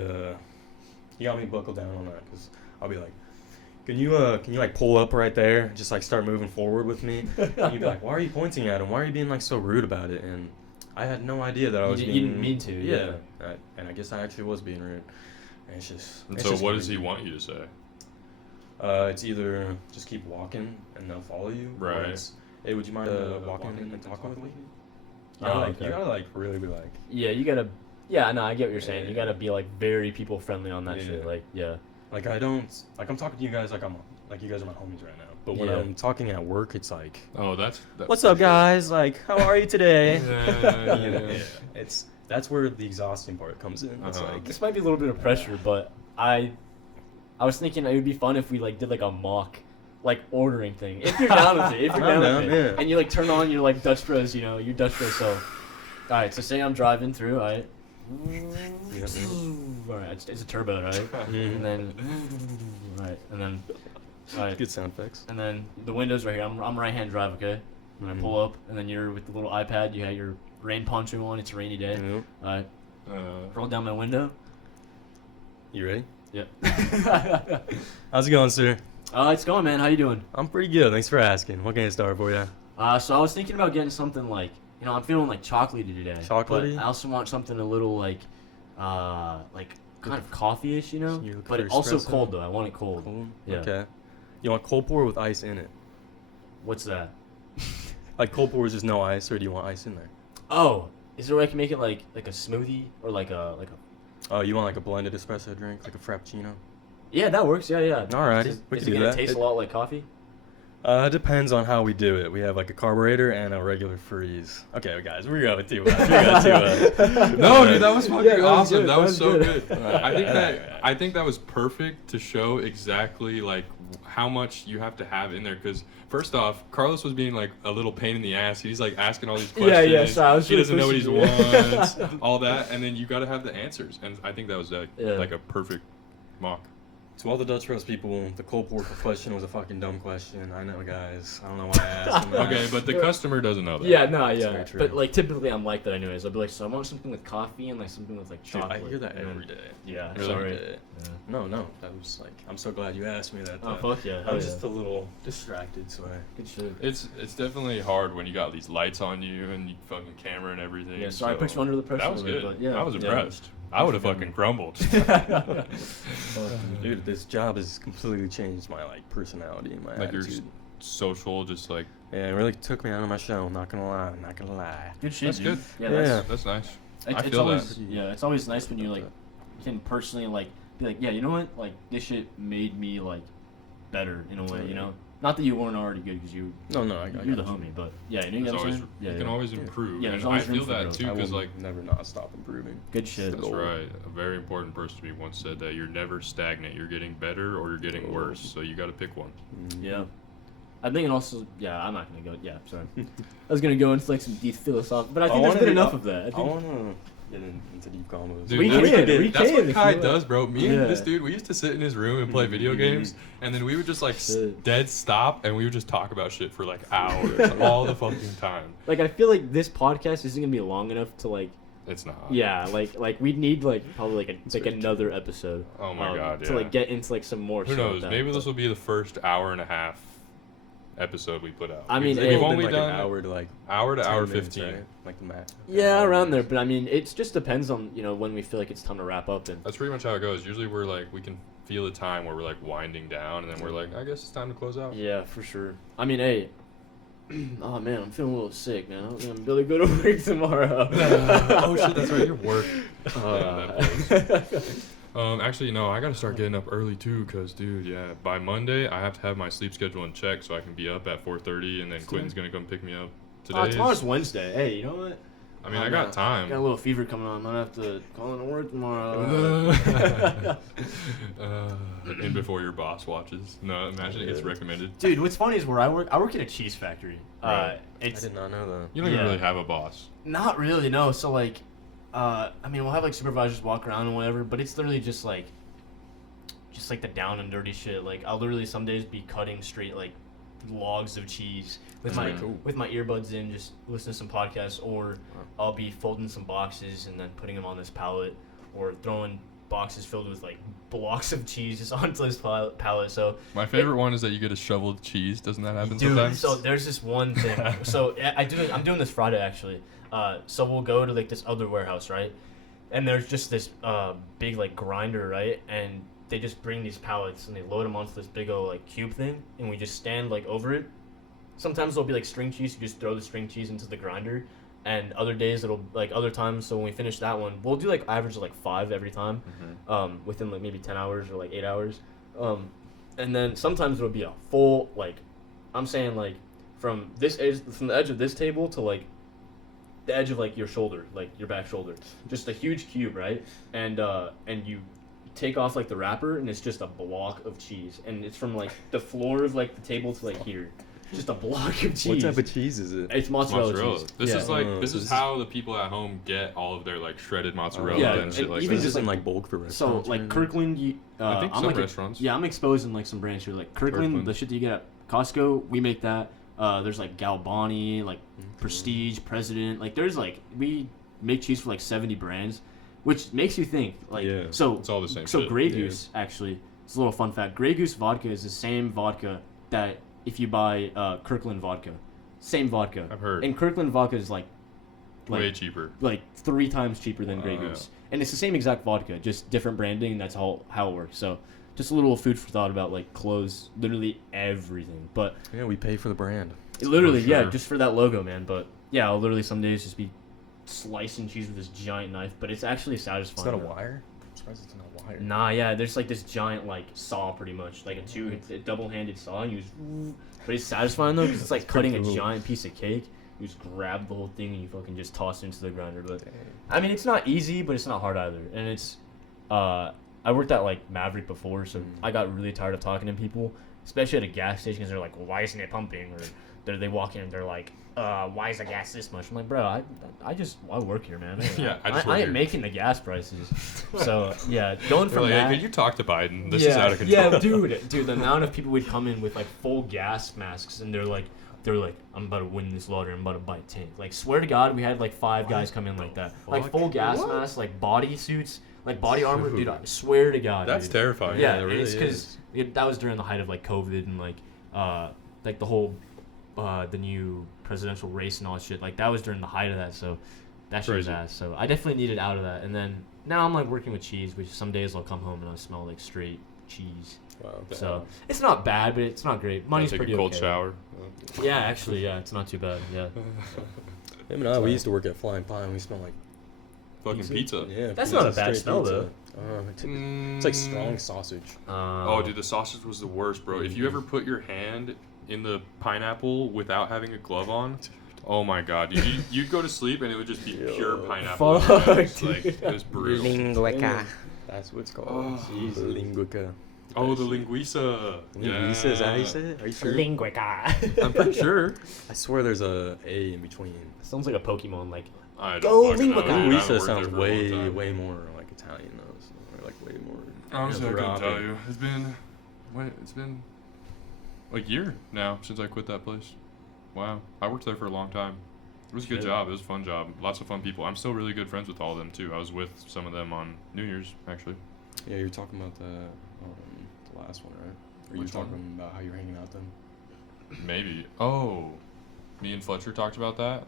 got me buckled down on that because I'll be like, can you like pull up right there and just like start moving forward with me? And you'd be like, why are you pointing at him? Why are you being like so rude about it? And I had no idea that I You was di- you being. didn't mean to, yeah. And I guess I actually was being rude. And it's just. And it's so just what does crazy. he want you to say? It's either just keep walking and they'll follow you. or Right. it's, hey, would you mind walking and talking with me? You Oh, gotta, okay. you gotta like really be like. Yeah, you gotta. Yeah, no, I get what you're saying. You gotta be like very people friendly on that Yeah. shit. Like, yeah. Like I don't like I'm talking to you guys like you guys are my homies right now. But when Yeah. I'm talking at work, it's like, Oh, that's. what's up, guys? Like, how are you today? Yeah, You know, that's where the exhausting part comes in. It's Uh-huh. like, This might be a little bit of pressure, but I was thinking it would be fun if we like did like a mock like ordering thing. If you're down with it, if you're I'm down down, with it, yeah. and you like turn on your like Dutch Bros, your Dutch Bros self. Alright, so say I'm driving through, alright. Yeah, Alright, it's a turbo, right? And then, alright, and then, alright. Good sound effects. And then the window's right here. I'm right-hand drive, okay? And I pull up, and then you're with the little iPad. You have your rain poncho on. It's a rainy day. Yep. Alright. Roll down my window. You ready? Yep. How's it going, sir? It's going, man. How you doing? I'm pretty good. Thanks for asking. What can I start for you? So I was thinking about getting something like, I'm feeling like chocolatey today. Chocolatey? But I also want something a little like kind of coffee-ish, So you're looking But for also espresso? cold though. I want it cold. Cold? Yeah. Okay. You want cold pour with ice in it? What's that? Like cold pour is just no ice, or do you want ice in there? Oh, is there a way I can make it like a smoothie or like a Oh, you want like a blended espresso drink, like a frappuccino? Yeah, that works. Yeah. Alrighty, Is we it can do gonna that. taste a lot like coffee? It depends on how we do it. We have like a carburetor and a regular freeze. Okay, guys, we're going too much. We're going too much. No, dude, that was fucking Yeah, that was awesome. good. That was so good. Alright. I think that was perfect to show exactly like how much you have to have in there. Because first off, Carlos was being like a little pain in the ass. He's like asking all these questions. Yeah, sorry, I was he really doesn't know what he pushing you. wants, all that, and then you got to have the answers. And I think that was like a perfect mock. To all the Dutch Roast people, the cold pour question was a fucking dumb question. I know, guys. I don't know why I asked him that. Okay, but the customer doesn't know that. Yeah, very true. But like typically I'm like that anyways. I'll be like, so I want something with coffee and like something with like Dude, chocolate. I hear that and then- every day. Yeah, Every sorry. day. Yeah. No, that was like, I'm so glad you asked me that. Oh fuck yeah. I hell was yeah. just a little distracted, so I... Good shit. It's definitely hard when you got these lights on you and you fucking camera and everything. Yeah, sorry I so put you under the pressure. That was a bit, good. But yeah, I was yeah. impressed. I would have fucking crumbled. Dude, this job has completely changed my like personality and my Like your attitude. social, just like Yeah, it really took me out of my shell. Not gonna lie. Good shit. that's dude. good. Yeah, Yeah. That's nice. I It's feel always that. it's always nice when you like can personally like be like, yeah, you know what, like this shit made me like better in a way, you know. Not that you weren't already good because you No, I you're the got you. homie, but yeah, you know There's what I'm always, saying? Yeah, you can yeah. always improve. Yeah, and there's I always feel room for that growth. too, I because will like never not stop improving. Good shit. that's goal. right. A very important person to me once said that you're never stagnant. You're getting better or you're getting worse. So you got to pick one. Yeah. I think it also, I'm not gonna go. Yeah, sorry. I was gonna go into like some deep philosophy, but I think there's been enough of that. I I think wanna get into deep combos. Dude, we that's- can. That's what if Kai you want. does, bro. Me and Yeah. this dude, we used to sit in his room and play video games, and then we would just like Shit. dead stop, and we would just talk about shit for like hours, all the fucking time. Like I feel like this podcast isn't gonna be long enough to like. It's not. Yeah, like we'd need like probably like very another episode. Oh my God, To yeah. like get into like some more. Who shit knows? with that, Maybe but- this will be the first hour and a half episode we put out. I mean, We've it- We've only like done an hour to like hour to 10 hour minutes, 15. right? Like the max. Yeah, around there. But I mean, it just depends on when we feel like it's time to wrap up and. That's pretty much how it goes. Usually we're like, we can feel the time where we're like winding down, and then we're like, I guess it's time to close out. Yeah, for sure. I mean, hey. Oh man, I'm feeling a little sick, man. I'm gonna really go to work tomorrow. Oh shit, that's right. Your work. Uh, Actually, no, I gotta start getting up early too, cause dude, yeah, by Monday I have to have my sleep schedule in check so I can be up at 4:30, and then Quentin's gonna come pick me up. Today tomorrow's Wednesday. Hey, you know what? I mean, I got I got a time. little fever coming on. I'm gonna have to call in to work tomorrow. And before your boss watches. No, imagine it gets recommended. Dude, what's funny is where I work at a cheese factory. Right. I It's did not know that. You don't even Yeah. really have a boss. not really, no. So like, I mean, we'll have like supervisors walk around and whatever, but it's literally just like the down and dirty shit. Like I'll literally some days be cutting straight like logs of cheese with That's my pretty cool. with my earbuds in, just listening to some podcasts, or I'll be folding some boxes and then putting them on this pallet, or throwing boxes filled with like blocks of cheese just onto this pallet. So My favorite one is that you get a shovel of cheese. Doesn't that happen dude, sometimes? so there's this one thing. So I'm doing this Friday actually. So we'll go to like this other warehouse, right? And there's just this big like grinder, right? And they just bring these pallets and they load them onto this big old like cube thing, and we just stand like over it. Sometimes there'll be like string cheese. You just throw the string cheese into the grinder, and other days it'll like other times. So when we finish that one, we'll do like average of like 5 every time, within like maybe 10 hours or like 8 hours. And then sometimes it'll be a full like, I'm saying like from the edge of this table to like the edge of like your shoulder, like your back shoulder, just a huge cube, right? And you take off like the wrapper, and it's just a block of cheese, and it's from like the floor of like the table to like here. just a block of cheese. What type of cheese is it? It's mozzarella, Mozzarella. cheese. This Yeah. is like So is how the people at home get all of their like shredded mozzarella Yeah, and shit and like even that. just in like bulk for So restaurants. like right? Kirkland, I think I'm some like restaurants. I'm exposing like some brands here. Like Kirkland, the shit that you get at Costco, we make that. There's like Galbani, like Prestige, President. Like there's like we make cheese for like 70 brands, which makes you think. Like so It's all the same So shit. Grey Goose actually, it's a little fun fact. Grey Goose vodka is the same vodka that if you buy Kirkland vodka, same vodka. I've heard. And Kirkland vodka is like Way cheaper. like 3 times cheaper than Grey Wow. Goose. And it's the same exact vodka, just different branding, and that's how it works. So just a little food for thought about like clothes, literally everything. But Yeah, we pay for the brand. literally, For yeah, sure. just for that logo, man. But yeah, I'll literally some days just be slicing cheese with this giant knife, but it's actually satisfying. It's not a wire? I'm surprised it's not a wire. Nah, yeah, there's like this giant like saw, pretty much like it's a double-handed saw, and you just, but it's satisfying though because it's like pretty cutting cool. a giant piece of cake. You just grab the whole thing and you fucking just toss it into the grinder. But Dang. I mean, it's not easy, but it's not hard either. And it's, I worked at like Maverick before, so I got really tired of talking to people, especially at a gas station, because they're like, well, why isn't it pumping? Or they walk in and they're like, why is the gas this much? I'm like, bro, I work here, man. Yeah, I just work I here." ain't making the gas prices. So yeah, going They're from like, that. hey, could you talk to Biden? This is out of control. Yeah, dude, the amount of people would come in with like full gas masks, and they're like, I'm about to win this lottery. I'm about to buy a tank. Like, swear to God, we had like 5 guys come in like that, like fuck? full gas What? masks, like body suits, like body armor. Dude, Dude. I swear to God, That's dude. terrifying. Yeah, it really it's because is. that was during the height of like COVID and like the whole the new presidential race and all that shit. Like that was during the height of that, so that shit was Crazy. ass. So I definitely needed out of that. And then now I'm like working with cheese, which some days I'll come home and I smell like straight cheese. Wow. So it's not bad, but it's not great. Money's Take pretty a cold okay. shower. Yeah, actually, yeah, it's not too bad. Yeah, Him and I, we used to work at Flying Pie, and we smell like Fucking pizza. Yeah, That's pizza, not a bad straight smell, pizza. It's like strong sausage. Oh, dude, the sausage was the worst, bro. If you ever put your hand in the pineapple without having a glove on, oh my god, dude, you'd go to sleep and it would just be pure pineapple. in your Fuck, mouth. Like, it was brutal. Linguica. That's what it's called. Oh. Jeez, linguica. Oh, the linguiça. Linguiça, is that how you say it? Are you sure? Linguica. I'm pretty sure. I swear there's a A in between. Sounds like a Pokemon. Like I Go don't fucking know. Linguica. dude. I haven't Linguiça worked sounds there for a long time. way more like Italian though. So, or like way more. Honestly, I couldn't Ramen. tell you. It's been a year now since I quit that place. Wow, I worked there for a long time. It was a good Shit. job. It was a fun job. Lots of fun people. I'm still really good friends with all of them too. I was with some of them on New Year's actually. Yeah, you're talking about the last one, right? Or you Which one? talking about how you're hanging out then? Maybe. Oh, me and Fletcher talked about that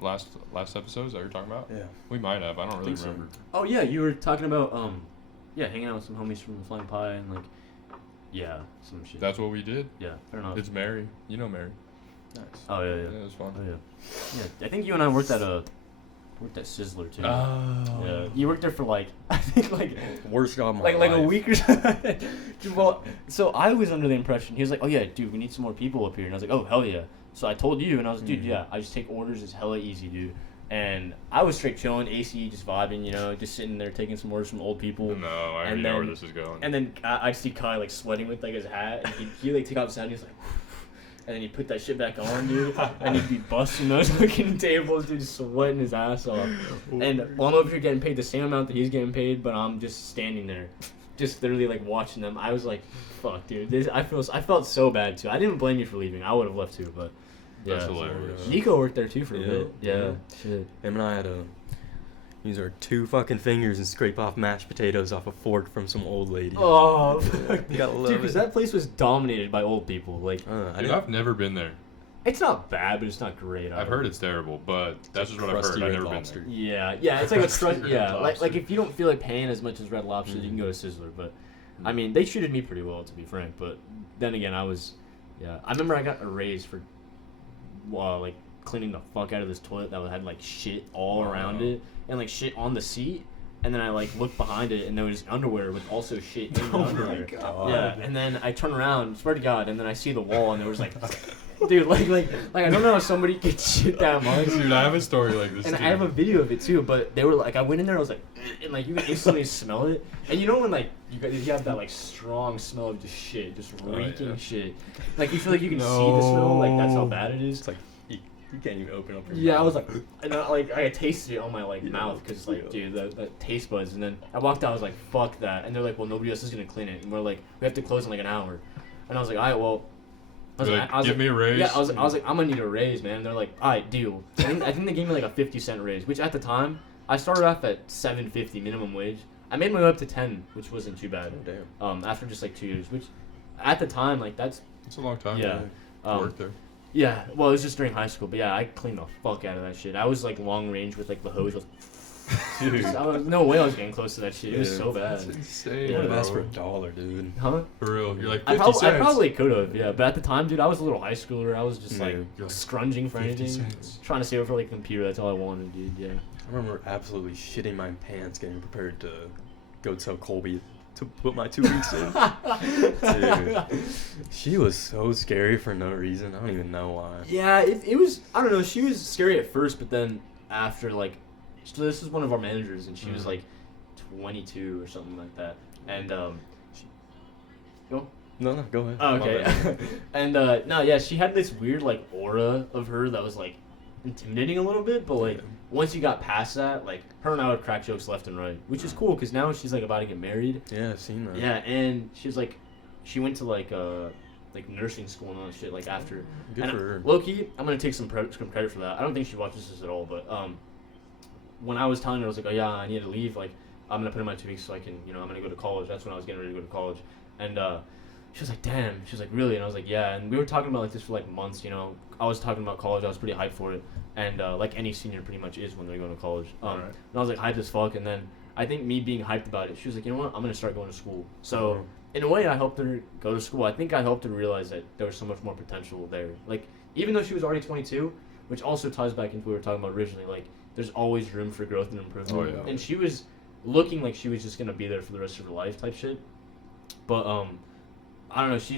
last episode. Is that what you're talking about? Yeah. We might have. I don't really think so. remember. oh yeah, you were talking about hanging out with some homies from Flying Pie and like some shit. That's what we did. yeah, fair enough. It's Mary. You know Mary. Nice. Oh yeah, Yeah, yeah. it was fun. Oh yeah. Yeah, I think you and I worked at Sizzler too. Oh. Yeah, you worked there for like I think like Worst job of my like a life. week or something. Well, so I was under the impression he was like, oh yeah, dude, we need some more people up here, and I was like, oh hell yeah. So I told you, and I was like, dude, yeah, I just take orders. It's hella easy, dude. And I was straight chilling, AC, just vibing, just sitting there taking some orders from old people. No, I already And know where then- this is going. And then I see Kai like sweating with like his hat, and he like take off his hat, and he's like, and then he put that shit back on, dude, and he'd be busting those fucking tables, dude, sweating his ass off. And I'm over here getting paid the same amount that he's getting paid, but I'm just standing there, just literally like watching them. I was like, fuck, dude, I felt so bad too. I didn't blame you for leaving. I would have left too, but yeah. That's hilarious. Nico worked there too for a Yeah, bit. Yeah, yeah. shit. Him and I had to use our 2 fucking fingers and scrape off mashed potatoes off a fork from some old lady. Oh, fuck. You gotta love Dude, because it. that place was dominated by old people. Like, I Dude, didn't. I've never been there. it's not bad, but it's not great. I've heard it's terrible, but that's just what I've crusty heard. I've Red never Lobster. been Yeah, it's like a trust. Red Yeah, Lobster. like if you don't feel like paying as much as Red Lobster, you can go to Sizzler. But I mean, they treated me pretty well, to be frank. But then again, I remember I got a raise for like cleaning the fuck out of this toilet that had like shit all around it and like shit on the seat. and then I like looked behind it, and there was underwear with also shit in the underwear. God. Yeah, and then I turn around, swear to God, and then I see the wall, and there was like, dude, like I don't know how somebody gets shit that much. Dude, I have a story like this. And too. I have a video of it too, but they were like, I went in there, I was like, and like you can instantly smell it, and you know when like you have that like strong smell of just shit, just reeking yeah. shit, like you feel like you can see the smell, like that's how bad it is. It's like you can't even open up your Yeah, I mouth. was like, and I tasted it on my like mouth because like, dude, that taste buds. And then I walked out, I was like, fuck that. And they're like, well, nobody else is gonna clean it, and we're like, we have to close in like an hour. And I was like, all right, well. You're like, give me a raise. Yeah, I was like, I'm gonna need a raise, man. And they're like, all right, deal. I think they gave me like a 50-cent raise, which at the time I started off at $7.50 minimum wage. I made my way up to 10, which wasn't too bad. Oh, damn. After just like 2 years, which at the time like that's It's a long time. yeah. To work there. Yeah, well, it was just during high school, but yeah, I cleaned the fuck out of that shit. I was like long range with like the hose. Dude. No way I was getting close to that shit. It was Yeah. so bad. That's insane. Yeah, I would have bro. asked for $1, dude. Huh? For real. You're like I 50 cents. probably could have, yeah. But at the time, dude, I was a little high schooler. I was just like Yeah. You're like, scrunging for 50 anything, cents. trying to save up for like a computer. That's all I wanted, dude. Yeah. I remember absolutely shitting my pants getting prepared to go tell Colby to put my 2 weeks in. Dude, she was so scary for no reason. I don't even know why. Yeah, it was. I don't know. She was scary at first, but then after like, so this is one of our managers, and she was like 22 or something like that, and Go. No, go ahead. Oh, My okay. bad. And no, yeah, she had this weird like aura of her that was like intimidating a little bit, but like Yeah. once you got past that, like her and I would crack jokes left and right, which is cool because now she's like about to get married. Yeah, I've seen that. Yeah, and she was like, she went to like nursing school and all that shit like after. Good and for her. Low key, I'm gonna take some credit for that. I don't think she watches this at all, but when I was telling her, I was like, oh yeah, I need to leave. Like I'm gonna put in my 2 weeks so I can, I'm gonna go to college. That's when I was getting ready to go to college, and she was like, damn. She was like, really? And I was like, yeah. And we were talking about like this for like months. I was talking about college. I was pretty hyped for it, and like any senior pretty much is when they're going to college. Right. And I was like hyped as fuck. And then I think me being hyped about it, she was like, you know what? I'm gonna start going to school. So in a way, I helped her go to school. I think I helped her realize that there was so much more potential there. Like even though she was already 22, which also ties back into what we were talking about originally. Like there's always room for growth and improvement. Oh, yeah. And she was looking like she was just gonna be there for the rest of her life type shit. But I don't know. She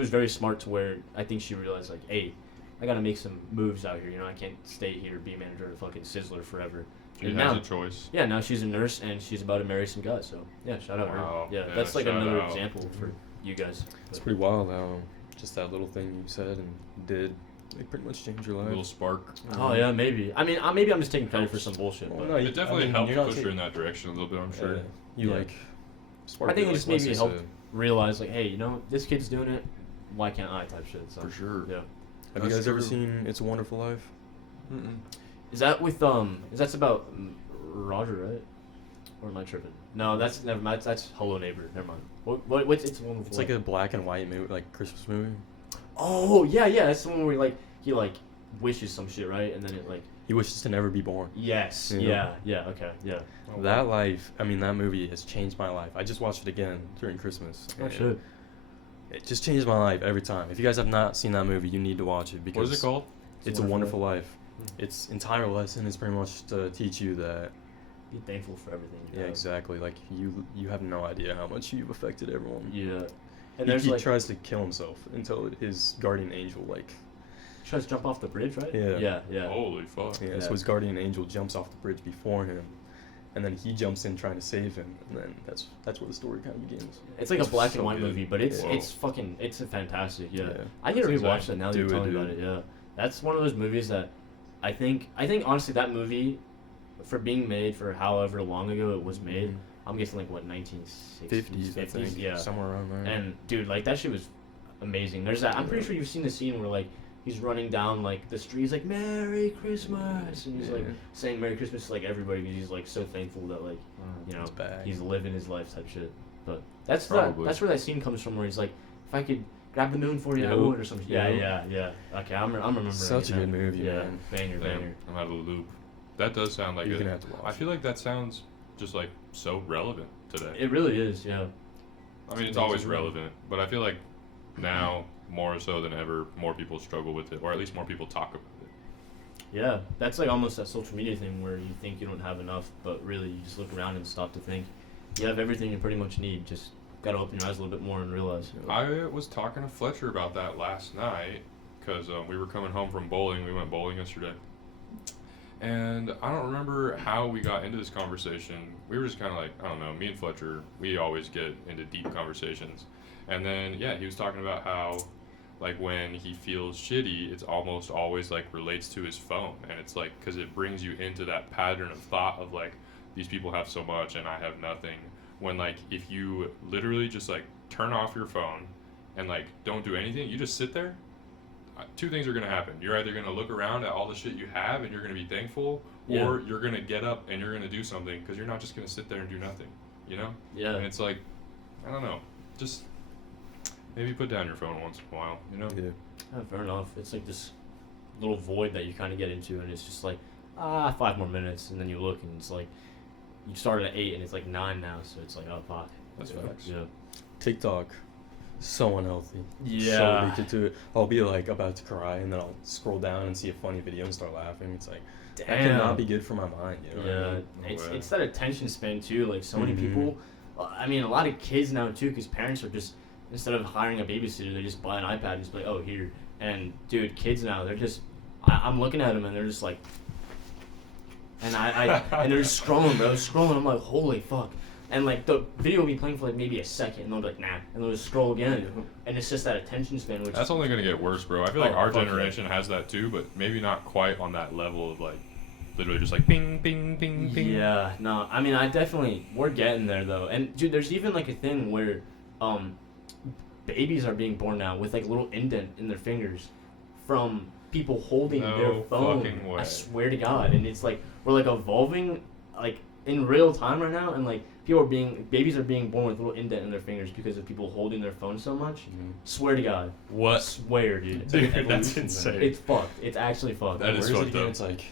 was very smart to where I think she realized like, hey, I gotta make some moves out here. I can't stay here be manager at fucking Sizzler forever. She And has now, a choice. yeah, now she's a nurse and she's about to marry some guy. So yeah, shout out Wow. her. Yeah, Yeah, that's like shout another out. example for you guys. It's But- pretty wild how just that little thing you said and did, it pretty much changed your A life. little spark. Oh yeah, maybe. I mean, maybe I'm just taking credit for some bullshit. Well, But no, It definitely helped you're not push her taking- in that direction a little bit, I'm sure. You Yeah. like. I think it like just made me Wesley help said. realize like, hey, this kid's doing it. Why can't I? Type shit. So, For sure. Yeah. Have you That's guys ever true. seen It's a Wonderful Life? Mm-mm. Is that with that's about Roger, right? Or am I tripping? No, that's never mind. That's Hello Neighbor. Never mind. What's It's a Wonderful It's like Life? a black and white movie, like Christmas movie. Oh yeah, that's the one where he wishes some shit, right? And then it like He wishes to never be born. yes, Yeah. yeah, okay, yeah. Oh, That life, I mean, that movie has changed my life. I just watched it again during Christmas. Oh and shit. It just changed my life every time. If you guys have not seen that movie, you need to watch it because What is it called? It's a Wonderful Life. Its entire lesson is pretty much to teach you that, Be thankful for everything. you yeah, have. exactly. Like you have no idea how much you've affected everyone. Yeah. And He, there's he like tries to kill himself until his guardian angel, like, tries to jump off the bridge, right? Yeah. Yeah. Holy fuck. yeah, Yeah. so his guardian angel jumps off the bridge before him, and then he jumps in trying to save him, and then that's where the story kind of begins. It's like a It's black so and white good. movie, but it's Whoa. it's a fantastic. Yeah. Yeah. I need to That's rewatch insane. that now that you're Do it, telling me about it. dude. Yeah. That's one of those movies that I think honestly that movie, for being made for however long ago it was made, Mhm. I'm guessing like what 1960s, 50s, I think, yeah. somewhere around there. And dude, like that shit was amazing. There's that. I'm pretty sure you've seen the scene where like he's running down like the street. He's like Merry Christmas, and he's like Yeah. saying Merry Christmas to like everybody because he's like so thankful that like It's bad. he's living his life type shit. But that's Probably. that's where that scene comes from where he's like, if I could grab the moon for you, I Yep. would or something. Yeah, Yep. yeah. Okay, I'm remembering. Such it a good now. movie, Yeah, man. banger, Damn, banger. I'm out of the loop. That does sound like You're it. gonna have to watch I feel like that sounds just like so relevant today. It really is. Yeah. I mean, it's always relevant, but I feel like now more so than ever, more people struggle with it, or at least more people talk about it. Yeah, that's like almost that social media thing where you think you don't have enough, but really you just look around and stop to think you have everything you pretty much need. Just gotta open your eyes a little bit more and realize. I was talking to Fletcher about that last night because we were coming home from bowling. We went bowling yesterday. And I don't remember how we got into this conversation. We were just kind of like, I don't know, me and Fletcher, we always get into deep conversations. And then, yeah, he was talking about how, like, when he feels shitty, it's almost always, like, relates to his phone. And it's, like, because it brings you into that pattern of thought of, like, these people have so much and I have nothing. When, like, if you literally just, like, turn off your phone and, like, don't do anything, you just sit there, two things are going to happen. You're either going to look around at all the shit you have and you're going to be thankful, or you're going to get up and you're going to do something because you're not just going to sit there and do nothing, you know? Yeah. And it's like, I don't know, just maybe put down your phone once in a while, you know? Yeah, fair enough. It's like this little void that you kind of get into, and it's just like, 5 more minutes, and then you look, and it's like, you started at 8, and it's like 9 now, so it's like, oh, fuck. That's facts. Yeah. TikTok, so unhealthy. Yeah. So addicted to it. I'll be like about to cry, and then I'll scroll down and see a funny video and start laughing. It's like, that cannot be good for my mind. You know what I mean? No It's that attention span too. Like so many people, I mean, a lot of kids now too, because parents are just, instead of hiring a babysitter, they just buy an iPad and just be like, oh, here. And dude, kids now, they're just, I'm looking at them and they're just like, and and they're just scrolling, bro, scrolling. I'm like, holy fuck. And like the video will be playing for like maybe a second, and they'll be like, nah, and they'll just scroll again, and it's just that attention span. Which That's only gonna get worse, bro. I feel like our fuck generation has that too, but maybe not quite on that level of like, literally just like ping, ping, ping, ping. Yeah, no, I mean, we're getting there though, and dude, there's even like a thing where, babies are being born now with like a little indent in their fingers, from people holding their phone. Fucking way. I swear to God, and it's like we're like evolving like in real time right now, and like babies are being born with a little indent in their fingers because of people holding their phone so much. Swear to God. What? Swear, dude. Dude, Evolution, that's man. insane. It's fucked. It's actually fucked. That is Where fucked it again? up. It's like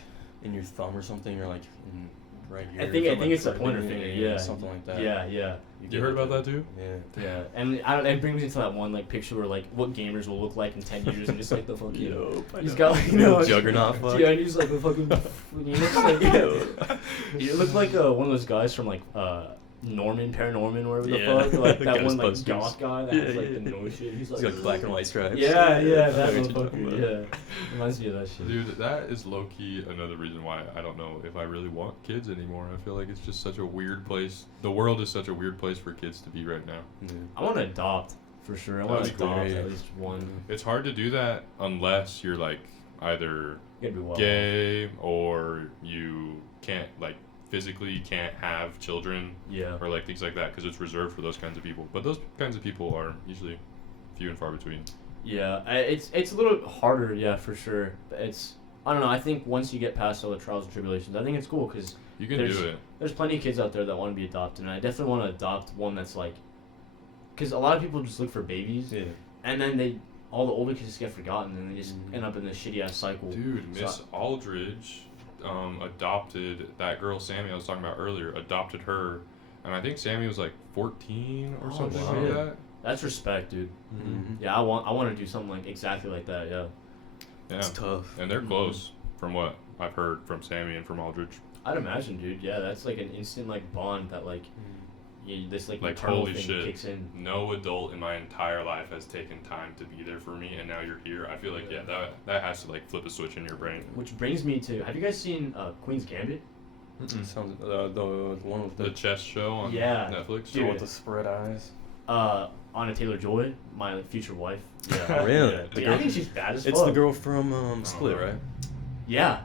in your thumb or something, or like in right here. I think like it's a right pointer in finger. your- Yeah. something like that. Yeah. You heard about that too? Yeah. Yeah, and it brings me to that one like picture where like what gamers will look like in 10 years, and just like the fucking he's got like, Juggernaut. Fuck. yeah, and he's like the fucking he looks like you look like one of those guys from like Norman, Paranorman, wherever the Yeah. fuck, like that one like Ghostbusters. goth guy that has like the nose shit. He's He's like got black and white stripes. Yeah, that I know what you're talking motherfucker. about. Yeah, reminds me of that shit. Dude, that is low-key another reason why I don't know if I really want kids anymore. I feel like it's just such a weird place. The world is such a weird place for kids to be right now. Yeah. I want to adopt for sure. I want to That'd be cool. adopt Yeah. at least one. It's hard to do that unless you're like either You gotta be well. gay or you can't like physically can't have children Yeah. or like things like that because it's reserved for those kinds of people. But those kinds of people are usually few and far between. Yeah, it's a little harder, yeah, for sure. But I don't know. I think once you get past all the trials and tribulations, I think it's cool because You can There's- do it. there's plenty of kids out there that want to be adopted, and I definitely want to adopt one that's like, because a lot of people just look for babies, Yeah. and then all the older kids just get forgotten, and they just end up in this shitty ass cycle. Dude, So Miss Aldridge adopted that girl Sammy I was talking about earlier, adopted her, and I think Sammy was like 14 or Oh, something shit. like that. That's respect, dude. Mm-hmm. Yeah, I want to do something like exactly like that. Yeah, Yeah. It's tough. And they're close from what I've heard from Sammy and from Aldridge. I'd imagine, dude. Yeah, that's like an instant like bond that like this like Like, maternal holy thing shit. kicks in. No adult in my entire life has taken time to be there for me, and now you're here. I feel like, yeah, that has to like flip a switch in your brain. Which brings me to, have you guys seen Queen's Gambit? Sounds the one with The the chess show on Yeah. Netflix. Dude. with the spread eyes. Anna Taylor-Joy, my future wife. Yeah. Really? Yeah. The Dude, girl- I think she's bad as fuck. It's the girl from Split, right? Yeah.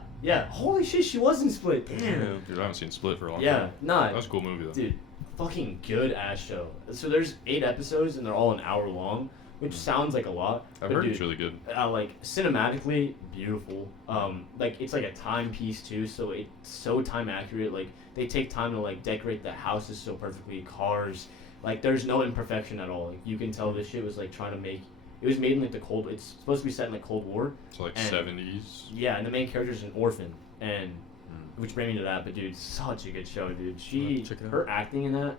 Holy shit, she was in Split. Damn. Dude, I haven't seen Split for a long Yeah. time. Nah. That was a cool movie though. Dude, fucking good ass show. So there's 8 episodes and they're all an hour long, which sounds like a lot. I've but heard dude, it's really good. like cinematically beautiful. Like it's like a timepiece too, so it's so time accurate. Like they take time to like decorate the houses so perfectly, cars. Like there's no imperfection at all. Like you can tell this shit was like trying to make. It was made in like the Cold. It's supposed to be set in the Cold War. It's like and- 70s. Yeah, and the main character's an orphan, and which brings me to that. But dude, such a good show, dude. Check it out. Her acting in that,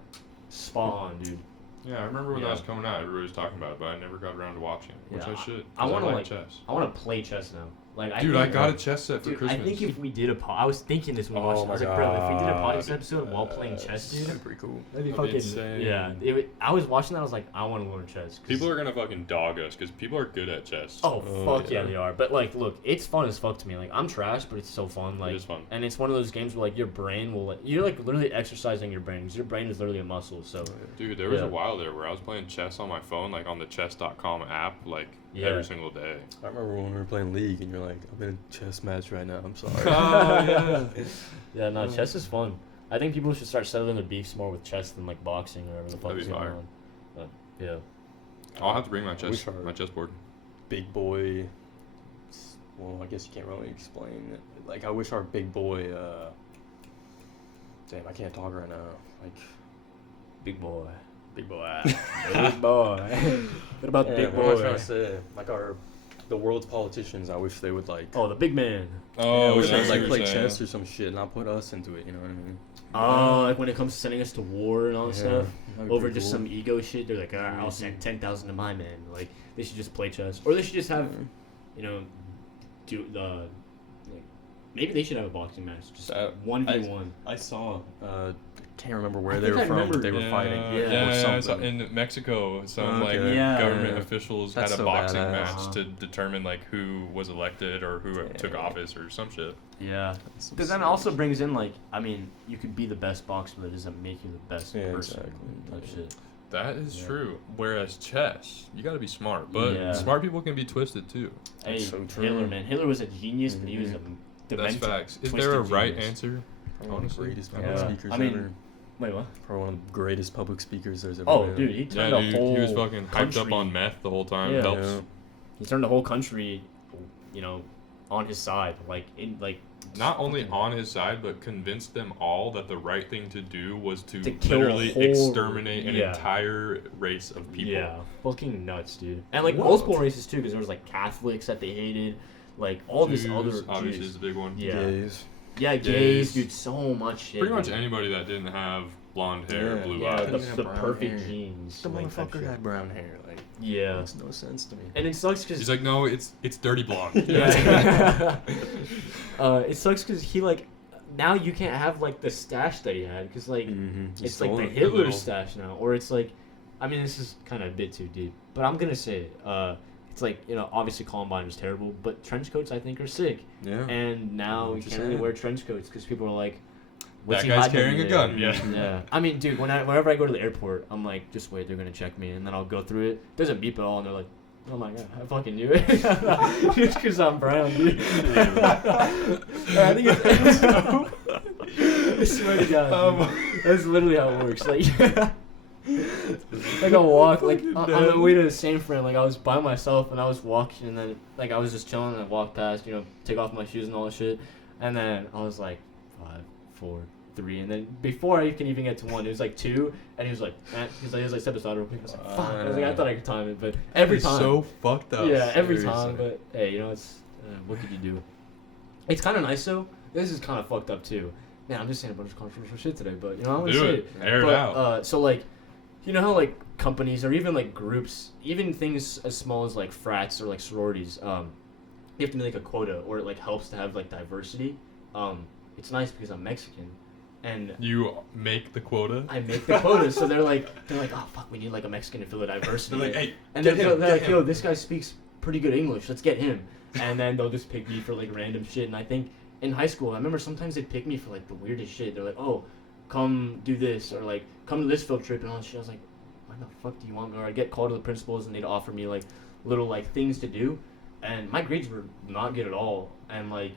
spot on, dude. Yeah, I remember when Yeah. that was coming out, everybody was talking about it, but I never got around to watching it, which Yeah, I should. I 'cause wanna, like like- chess. I want to play chess now. Like, Dude, I got a chess set for Dude, Christmas. I think if we did I was thinking this when we Oh watched it. I my was like, bro, if we did a God. podcast episode while playing chess, dude, That'd be pretty cool. that'd be That'd be fucking insane. yeah. I was watching that. I was like, I want to learn chess. People are gonna fucking dog us because people are good at chess. Oh, Oh, fuck yeah, yeah. they are. But like, look, it's fun as fuck to me. Like, I'm trash, but it's so fun. Like, is fun. And it's one of those games where like your brain will like you're like literally exercising your brain because your brain is literally a muscle. So Dude, there was Yeah. a while there where I was playing chess on my phone, like on the chess.com app, like Yeah. every single day. I remember when we were playing League and you're like, I'm in a chess match right now. I'm sorry. Oh, yeah. yeah, no, chess is fun. I think people should start settling their beefs more with chess than like boxing or whatever the fuck That'd is be going fire. on. But yeah. I'll have to bring my wish our- chessboard. Big boy. Well, I guess you can't really explain it. Like, I wish our big boy. Damn, I can't talk right now. Like, Big boy. big boy. Big boy. What about the Yeah, big what am I boy? trying to say? Like, the world's politicians, I wish they would like. Oh, the big man. Oh, I wish they that's would like what play you're saying. chess or some shit, not put us into it. You know what I mean? Oh, like when it comes to sending us to war and all that Yeah, stuff. that'd be Over pretty just cool. some ego shit, they're like, I'll send 10,000 to my man. Like, they should just play chess. Or they should just have, you know, do the, like, maybe they should have a boxing match. Just That- 1v1. I saw. Can't remember where I they think were I from, remember- but they were fighting. Yeah. Yeah, or I saw something. in Mexico, some like Okay. Yeah. government officials That's had a so boxing badass. match to determine like who was elected or who took office or some shit. Yeah. Some But then it sick also shit. brings in, like, I mean, you could be the best boxer, but it doesn't make you the best Yeah, person. exactly. Type shit. That is Yeah. true. Whereas chess, you got to be smart, but Yeah. smart people can be twisted too. Hey, so true. Hitler, man. Hitler was a genius, but he was a That's demented, facts. Is twisted there a right genius. answer? Probably one of the honestly. greatest public Yeah. speakers I mean, ever. Wait, what? Probably one of the greatest public speakers there's ever Oh, been. dude, he Yeah, turned a dude, whole he was fucking hyped up country- on meth the whole time. Yeah. Helps. Yeah. He turned the whole country, you know, on his side. Not only on his side, but convinced them all that the right thing to do was to To kill a literally whole- exterminate an yeah. entire race of people. Yeah, fucking nuts, dude. And like What? multiple races too, because there was like Catholics that they hated, like all Jews, this other obviously Jews. is a big one. Yeah. Gays. Yeah, gays, Gays. dude. So much shit. Pretty much dude. anybody that didn't have blonde hair, Yeah. blue Yeah, eyes. the, Even the brown perfect hair. genes. The like, type motherfucker shit. had brown hair. Like, Yeah. makes no sense to me. And it sucks because He's like, no, it's dirty blonde. yeah. It sucks because he like now you can't have like the stash that he had because like Mm-hmm. it's like the Hitler stash now, or it's like, I mean, this is kind of a bit too deep, but I'm gonna say it. It's like, you know, obviously Columbine was terrible, but trench coats I think are sick, Yeah. and now What you you can't really saying? wear trench coats because people are like, what's That he guy's hiding carrying a there? gun. Yeah. Yeah. I mean, dude, whenever I go to the airport, I'm like, just wait, they're gonna check me, and then I'll go through it. Doesn't beep at all, and they're like, oh my god, I fucking knew it. Just because I'm brown, dude. I think it's I swear to God, dude. That's literally how it works. Like I'll walk, like on the way to San Fran, like I was by myself and I was walking, and then like I was just chilling and I walked past, you know, take off my shoes and all that shit, and then I was like 5, 4, 3, and then before I can even get to 1, it was like 2, and he was like, step aside real quick. I was like, fuck. I was like, I thought I could time it, but every He's time. so fucked up. Yeah, every seriously. time. But hey, you know, it's what could you do? It's kind of nice though. This is kind of fucked up too. Man, I'm just saying a bunch of controversial shit today, but you know, I'm gonna Do say it. Air it But, out. so like, you know how like companies or even like groups, even things as small as like frats or like sororities, you have to make a quota, or it like helps to have like diversity. It's nice because I'm Mexican, and You make the quota. I make the quota, so they're like, oh fuck, we need like a Mexican to fill the diversity. They're like, hey, and get they're him, like, get yo, him. this guy speaks pretty good English, let's get him. And then they'll just pick me for like random shit. And I think in high school, I remember sometimes they'd pick me for like the weirdest shit. They're like, oh, come do this, or like come to this field trip and all that shit. I was like, why the fuck do you want me? Or I'd get called to the principals and they'd offer me like little like things to do, and my grades were not good at all, and like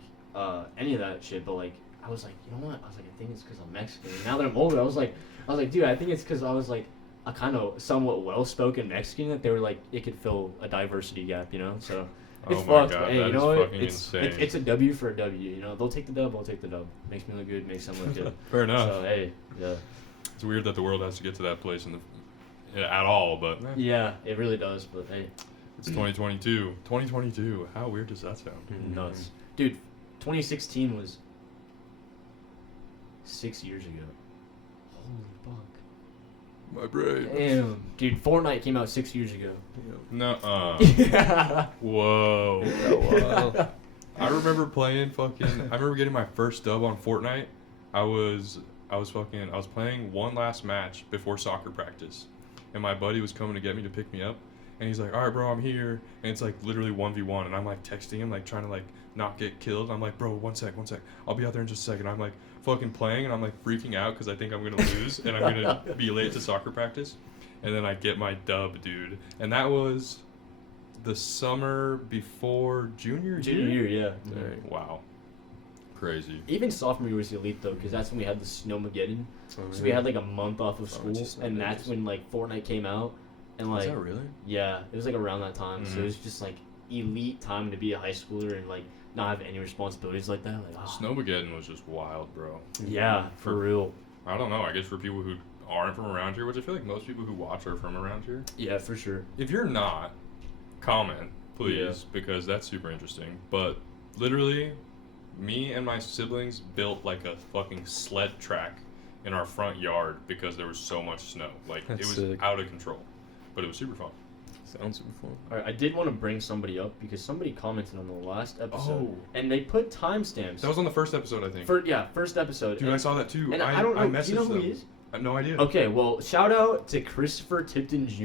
any of that shit. But like I was like, you know what? I was like, I think it's because I'm Mexican. And now that I'm older, I was like, dude, I think it's because I was like a kind of somewhat well-spoken Mexican that they were like, it could fill a diversity gap, you know? So it's Oh my fucked. God, But, hey, that you is know what? fucking It's insane. it's a W for a W. You know, they'll take the dub, I'll take the dub. Makes me look good, makes them look good. Fair enough. So hey, yeah, It's weird that the world has to get to that place at all, but yeah, it really does. But hey, it's 2022. 2022. How weird does that sound? nuts, dude. 2016 was 6 years ago. Holy My brain. fuck. Damn, dude. Fortnite came out 6 years ago. Nuh-uh. Yeah. Whoa. Well, I remember playing fucking. I remember getting my first dub on Fortnite. I was playing one last match before soccer practice, and my buddy was coming to get me to pick me up, and he's like, "All right, bro, I'm here," and it's like literally 1v1, and I'm like texting him, like trying to like not get killed. I'm like, "Bro, one sec, I'll be out there in just a second." I'm like fucking playing, and I'm like freaking out because I think I'm gonna lose, and I'm gonna be late to soccer practice, and then I get my dub, dude, and that was the summer before junior Junior year, yeah. Dang, wow. Crazy. Even sophomore year was elite though, because that's when we had the Snowmageddon. So we had like a month off of school, and that's when like Fortnite came out, and like. Is that really? Yeah, it was like around that time, so it was just like elite time to be a high schooler and like not have any responsibilities like that. Like Snowmageddon was just wild, bro. Yeah, for real. I don't know. I guess for people who aren't from around here, which I feel like most people who watch are from around here. Yeah, for sure. If you're not, comment, please, because that's super interesting. But literally, me and my siblings built like a fucking sled track in our front yard because there was so much snow. Like, That's it was sick. out of control. But it was super fun. Sounds super fun. Alright, I did want to bring somebody up because somebody commented on the last episode, Oh. and they put timestamps. That was on the first episode, I think. First episode. Dude, I saw that too. And I don't know. messaged Do you know who them. he is? I have no idea. Okay, well, shout out to Christopher Tipton Jr.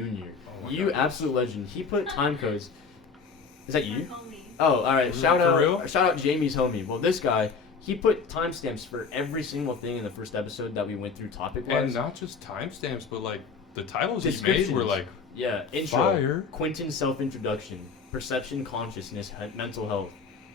Oh my You God. absolute legend. He put time codes. Is that you? Homie. Oh, all right. For Shout out, real? shout out Jamie's homie. Well, this guy, he put timestamps for every single thing in the first episode that we went through topic And wise. not just timestamps, but like the titles he made Descriptions. were like Yeah, intro, fire. Quentin's self-introduction, perception, consciousness, mental health,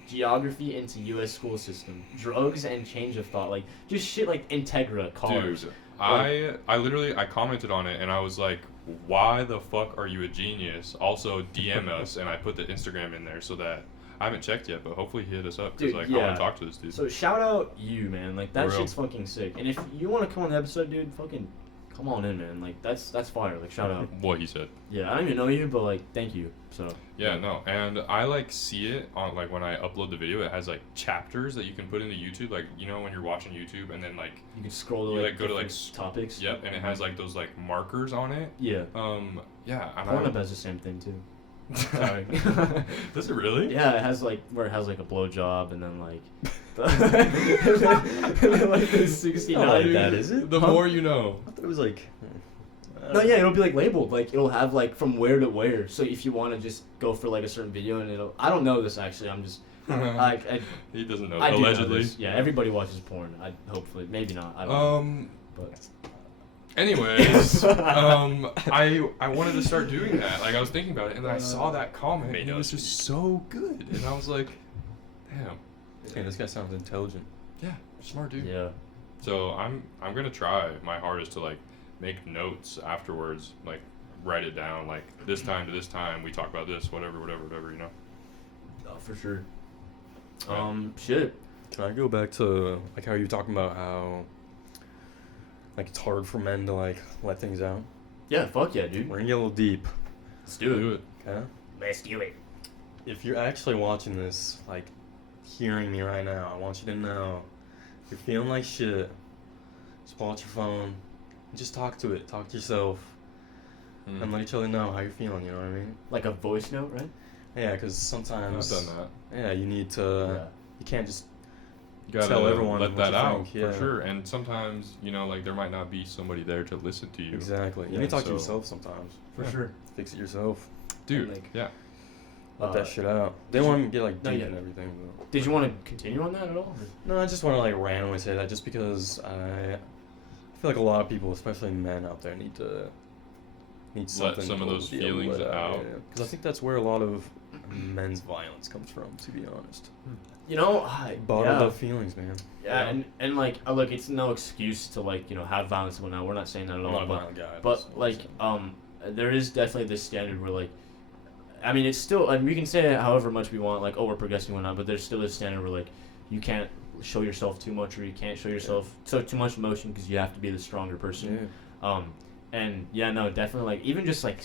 geography into U.S. school system, drugs and change of thought, like just shit like Integra, cars. Dude, I literally I commented on it and I was like, why the fuck are you a genius? Also DM us, and I put the Instagram in there so that I haven't checked yet, but hopefully he hit us up because Dude, like I yeah. want to talk to this dude. So shout out you, man. Like that For real. shit's fucking sick. And if you want to come on the episode, dude, fucking come on in, man. Like that's fire. Like shout out. What he said. Yeah, I don't even know you, but like thank you. So Yeah, no, and I like see it on like when I upload the video. It has like chapters that you can put into YouTube, like you know when you're watching YouTube, and then like you can scroll to You, like, like, go to, like, different topics. yep, and it has like those like markers on it. Yeah. Yeah, and Pornhub has the same thing too. Sorry. Does it really? Yeah, it has like where it has like a blowjob and then like and then, like the 69. Not like that, is it? The Huh? more you know. I thought it was like. No, yeah, it'll be like labeled. Like it'll have like from where to where. So if you want to just go for like a certain video and it'll. I don't know this actually. I'm just. I He doesn't know. I do know Allegedly. this. Yeah, everybody watches porn. I hopefully maybe not. I don't know. But Anyways, I wanted to start doing that. Like I was thinking about it, and then I saw that comment, and it was just so good, and I was like, damn, Hey, this guy sounds intelligent. yeah, smart dude. yeah. So I'm gonna try my hardest to like make notes afterwards, like write it down, like this time to this time we talk about this, whatever, you know. Oh, for sure. Yeah. Shit. Can I go back to like how you were talking about how like it's hard for men to like let things out? Yeah, fuck yeah, dude. We're gonna get a little deep. Let's do it. it. Okay. Let's do it. If you're actually watching this, like hearing me right now, I want you to know if you're feeling like shit, just pull out your phone and just talk to it. Talk to yourself Mm. and let each other know how you're feeling, you know what I mean? Like a voice note, right? Yeah, because I've sometimes done that. yeah, you need to Yeah. you can't just You gotta tell everyone let what that you out think, yeah. for sure. And sometimes, you know, like there might not be somebody there to listen to you. exactly. You Yeah, need to talk to so- yourself sometimes. For Yeah. sure. Fix it yourself. Dude, Like- yeah. Let Uh, that shit out. They want to get like no, deep yeah. and everything. But. Did you want to continue on that at all? No, I just want to like randomly say that just because I feel like a lot of people, especially men out there, need something some of to those be able to feelings let out. Because I think that's where a lot of men's violence comes from, to be honest. You know, Bottled yeah. up feelings, man. Yeah, and like, look, it's no excuse to like, you know, have violence and whatnot. We're not saying that at I'm all. not a But, violent guy. but like, there is definitely this standard where like, I mean, it's still, and we can say it however much we want, like, oh, we're progressing and whatnot, but there's still this standard where like, you can't show yourself too much or you can't show yourself too much emotion because you have to be the stronger person. Yeah. And yeah, no, definitely like even just like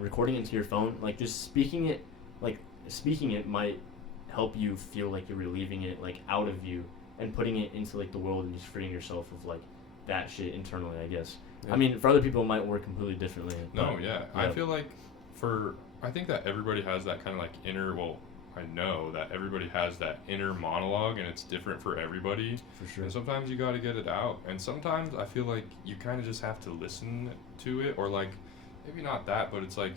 recording into your phone, like just speaking it might help you feel like you're relieving it like out of you and putting it into like the world and just freeing yourself of like that shit internally, I guess. Yeah. I mean, for other people it might work completely differently. No, but, yeah. I feel like I think that everybody has that kind of like inner, well, I know that everybody has that inner monologue, and it's different for everybody. For sure. And sometimes you got to get it out, and sometimes I feel like you kind of just have to listen to it, or like maybe not that, but it's like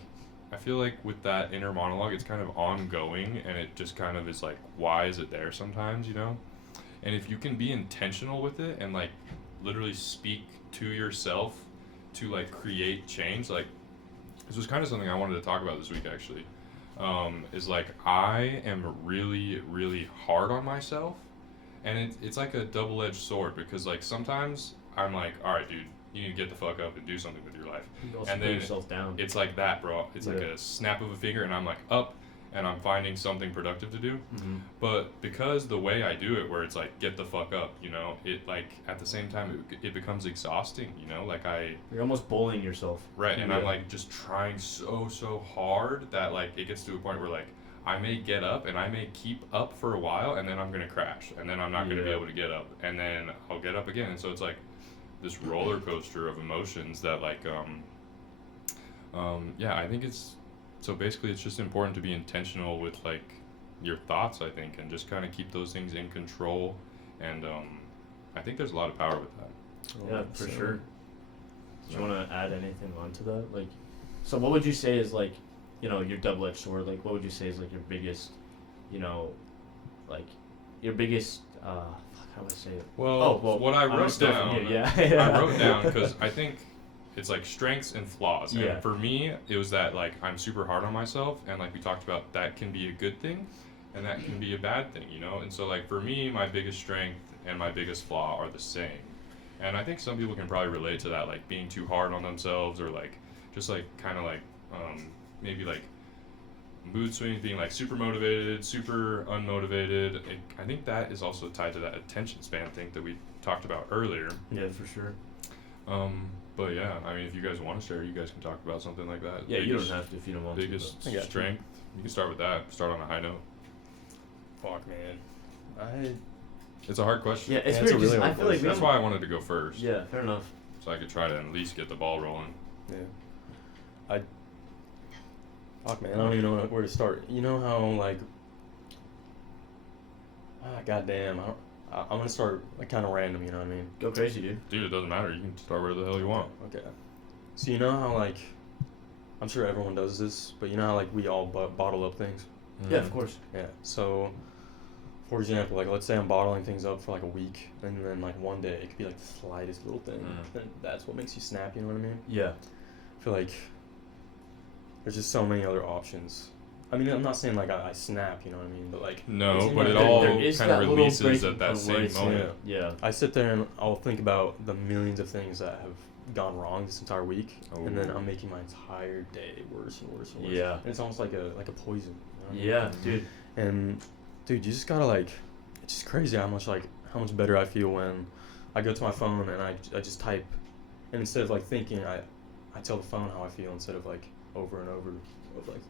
I feel like with that inner monologue, it's kind of ongoing, and it just kind of is like, why is it there sometimes, you know? And if you can be intentional with it and like literally speak to yourself to like create change, like this was kind of something I wanted to talk about this week actually. Is like I am really, really hard on myself, and it's like a double-edged sword, because like sometimes I'm like, all right, dude, you need to get the fuck up and do something with your life. You also And put then yourself down. It's like that, bro. It's like Yeah. a snap of a finger, and I'm like up, and I'm finding something productive to do. Mm-hmm. But because the way I do it, where it's like get the fuck up, you know, it like at the same time it becomes exhausting, you know, like You're almost bullying yourself. right, and I'm Yeah. like just trying so hard that like it gets to a point where like I may get up and I may keep up for a while, and then I'm gonna crash, and then I'm not gonna be Yeah. able to get up, and then I'll get up again, and so it's like this roller coaster of emotions that like yeah, I think it's so basically it's just important to be intentional with like your thoughts, I think, and just kind of keep those things in control, and I think there's a lot of power with that. Yeah, for So- sure. Do you want to add anything onto that? Like, so what would you say is like, you know, your double-edged sword? Like, what would you say is like your biggest, you know, like your biggest, fuck, how would I say it? Well, what I I'm wrote still down, from you, yeah. I wrote down because I think it's like strengths and flaws. Yeah. And for me, it was that like I'm super hard on myself, and like we talked about, that can be a good thing, and that can be a bad thing, you know. And so like for me, my biggest strength and my biggest flaw are the same. And I think some people can probably relate to that, like being too hard on themselves, or like just like kind of like maybe like mood swings, being like super motivated, super unmotivated. I think that is also tied to that attention span thing that we talked about earlier. Yeah, for sure. But yeah, I mean, if you guys want to share, you guys can talk about something like that. Yeah, you don't have to if you don't want Biggest to. I got you. strength. You can start with that. Start on a high note. Fuck, man. It's a hard question. Yeah, it's Yeah, it's a weird. 'Cause really I hard feel like we That's don't- why I wanted to go first. Yeah, fair enough. So I could try to at least get the ball rolling. Yeah. Fuck, man. I don't even know where to start. You know how like. Goddamn. I'm gonna start like kind of random. You know what I mean? Go crazy, dude. Dude, it doesn't matter. You can start where the hell you want. Okay. So you know how like, I'm sure everyone does this, but you know how like we all bottle up things. Yeah, of course. Yeah. So, for example, like let's say I'm bottling things up for like a week, and then like one day it could be like the slightest little thing, and that's what makes you snap. You know what I mean? Yeah. I feel like there's just so many other options. I mean, I'm not saying like I snap, you know what I mean, but like No, Isn't but that- it there- all there is kind that of little releases breaking at that point where same it's- moment. Yeah. I sit there and I'll think about the millions of things that have gone wrong this entire week, and then Oh. I'm making my entire day worse and worse and worse. Yeah. And it's almost like a poison. You know Yeah, dude. what I mean? And dude, you just gotta like, it's just crazy how much better I feel when I go to my phone and I just type, and instead of like thinking, I tell the phone how I feel instead of like over and over of like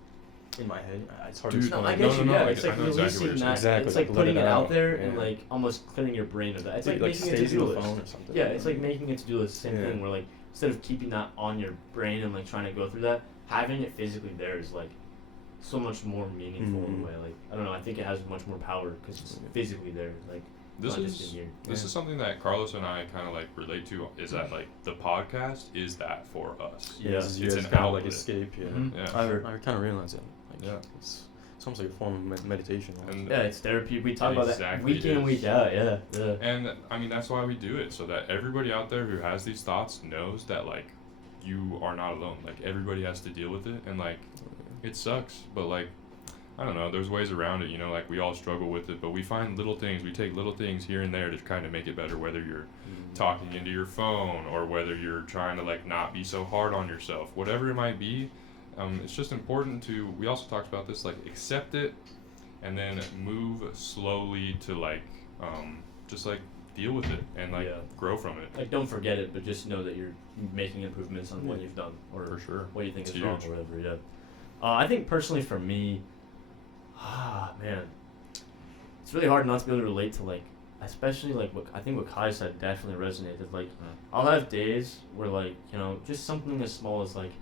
in my head. It's hard Dude, to No, explain. I get you. no, Yeah, I it's get- like I know exactly what releasing you're that. saying. Exactly, It's like, like let putting it it out out, there and yeah. like almost clearing your brain of that. It's Dude, like making a stays in to-do the list. phone or something. Yeah, it's like making a to-do list. Same Yeah. thing. Where like instead of keeping that on your brain and like trying to go through that, having it physically there is like so much more meaningful in a Mhm. way. Like I don't know. I think it has much more power because it's physically there. Like This not just is in here. this Yeah. is something that Carlos and I kind of like relate to. Is that like the podcast is that for us? Yeah. This is you It's guys an kind of like outlet. escape. Yeah. Mhm. Yeah. I kind of realize that. Like, Yeah. It's almost like a form of meditation. And Yeah, it's therapy. We talk about that Exactly week in and is. week out. Yeah. Yeah. And I mean, that's why we do it, so that everybody out there who has these thoughts knows that like you are not alone. Like everybody has to deal with it, and like it sucks, but like I don't know, there's ways around it, you know, like we all struggle with it, but we find little things, we take little things here and there to kind of make it better, whether you're talking into your phone or whether you're trying to like not be so hard on yourself, whatever it might be. It's just important to, we also talked about this, like accept it and then move slowly to like just like deal with it and like Yeah. grow from it. Like don't forget it, but just know that you're making improvements on what you've done or For sure. what you think It's is wrong huge. or whatever. Yeah. I think personally for me, man, it's really hard not to be able to relate to like, especially like what I think what Kai said definitely resonated. Like, I'll have days where like just something as small as like,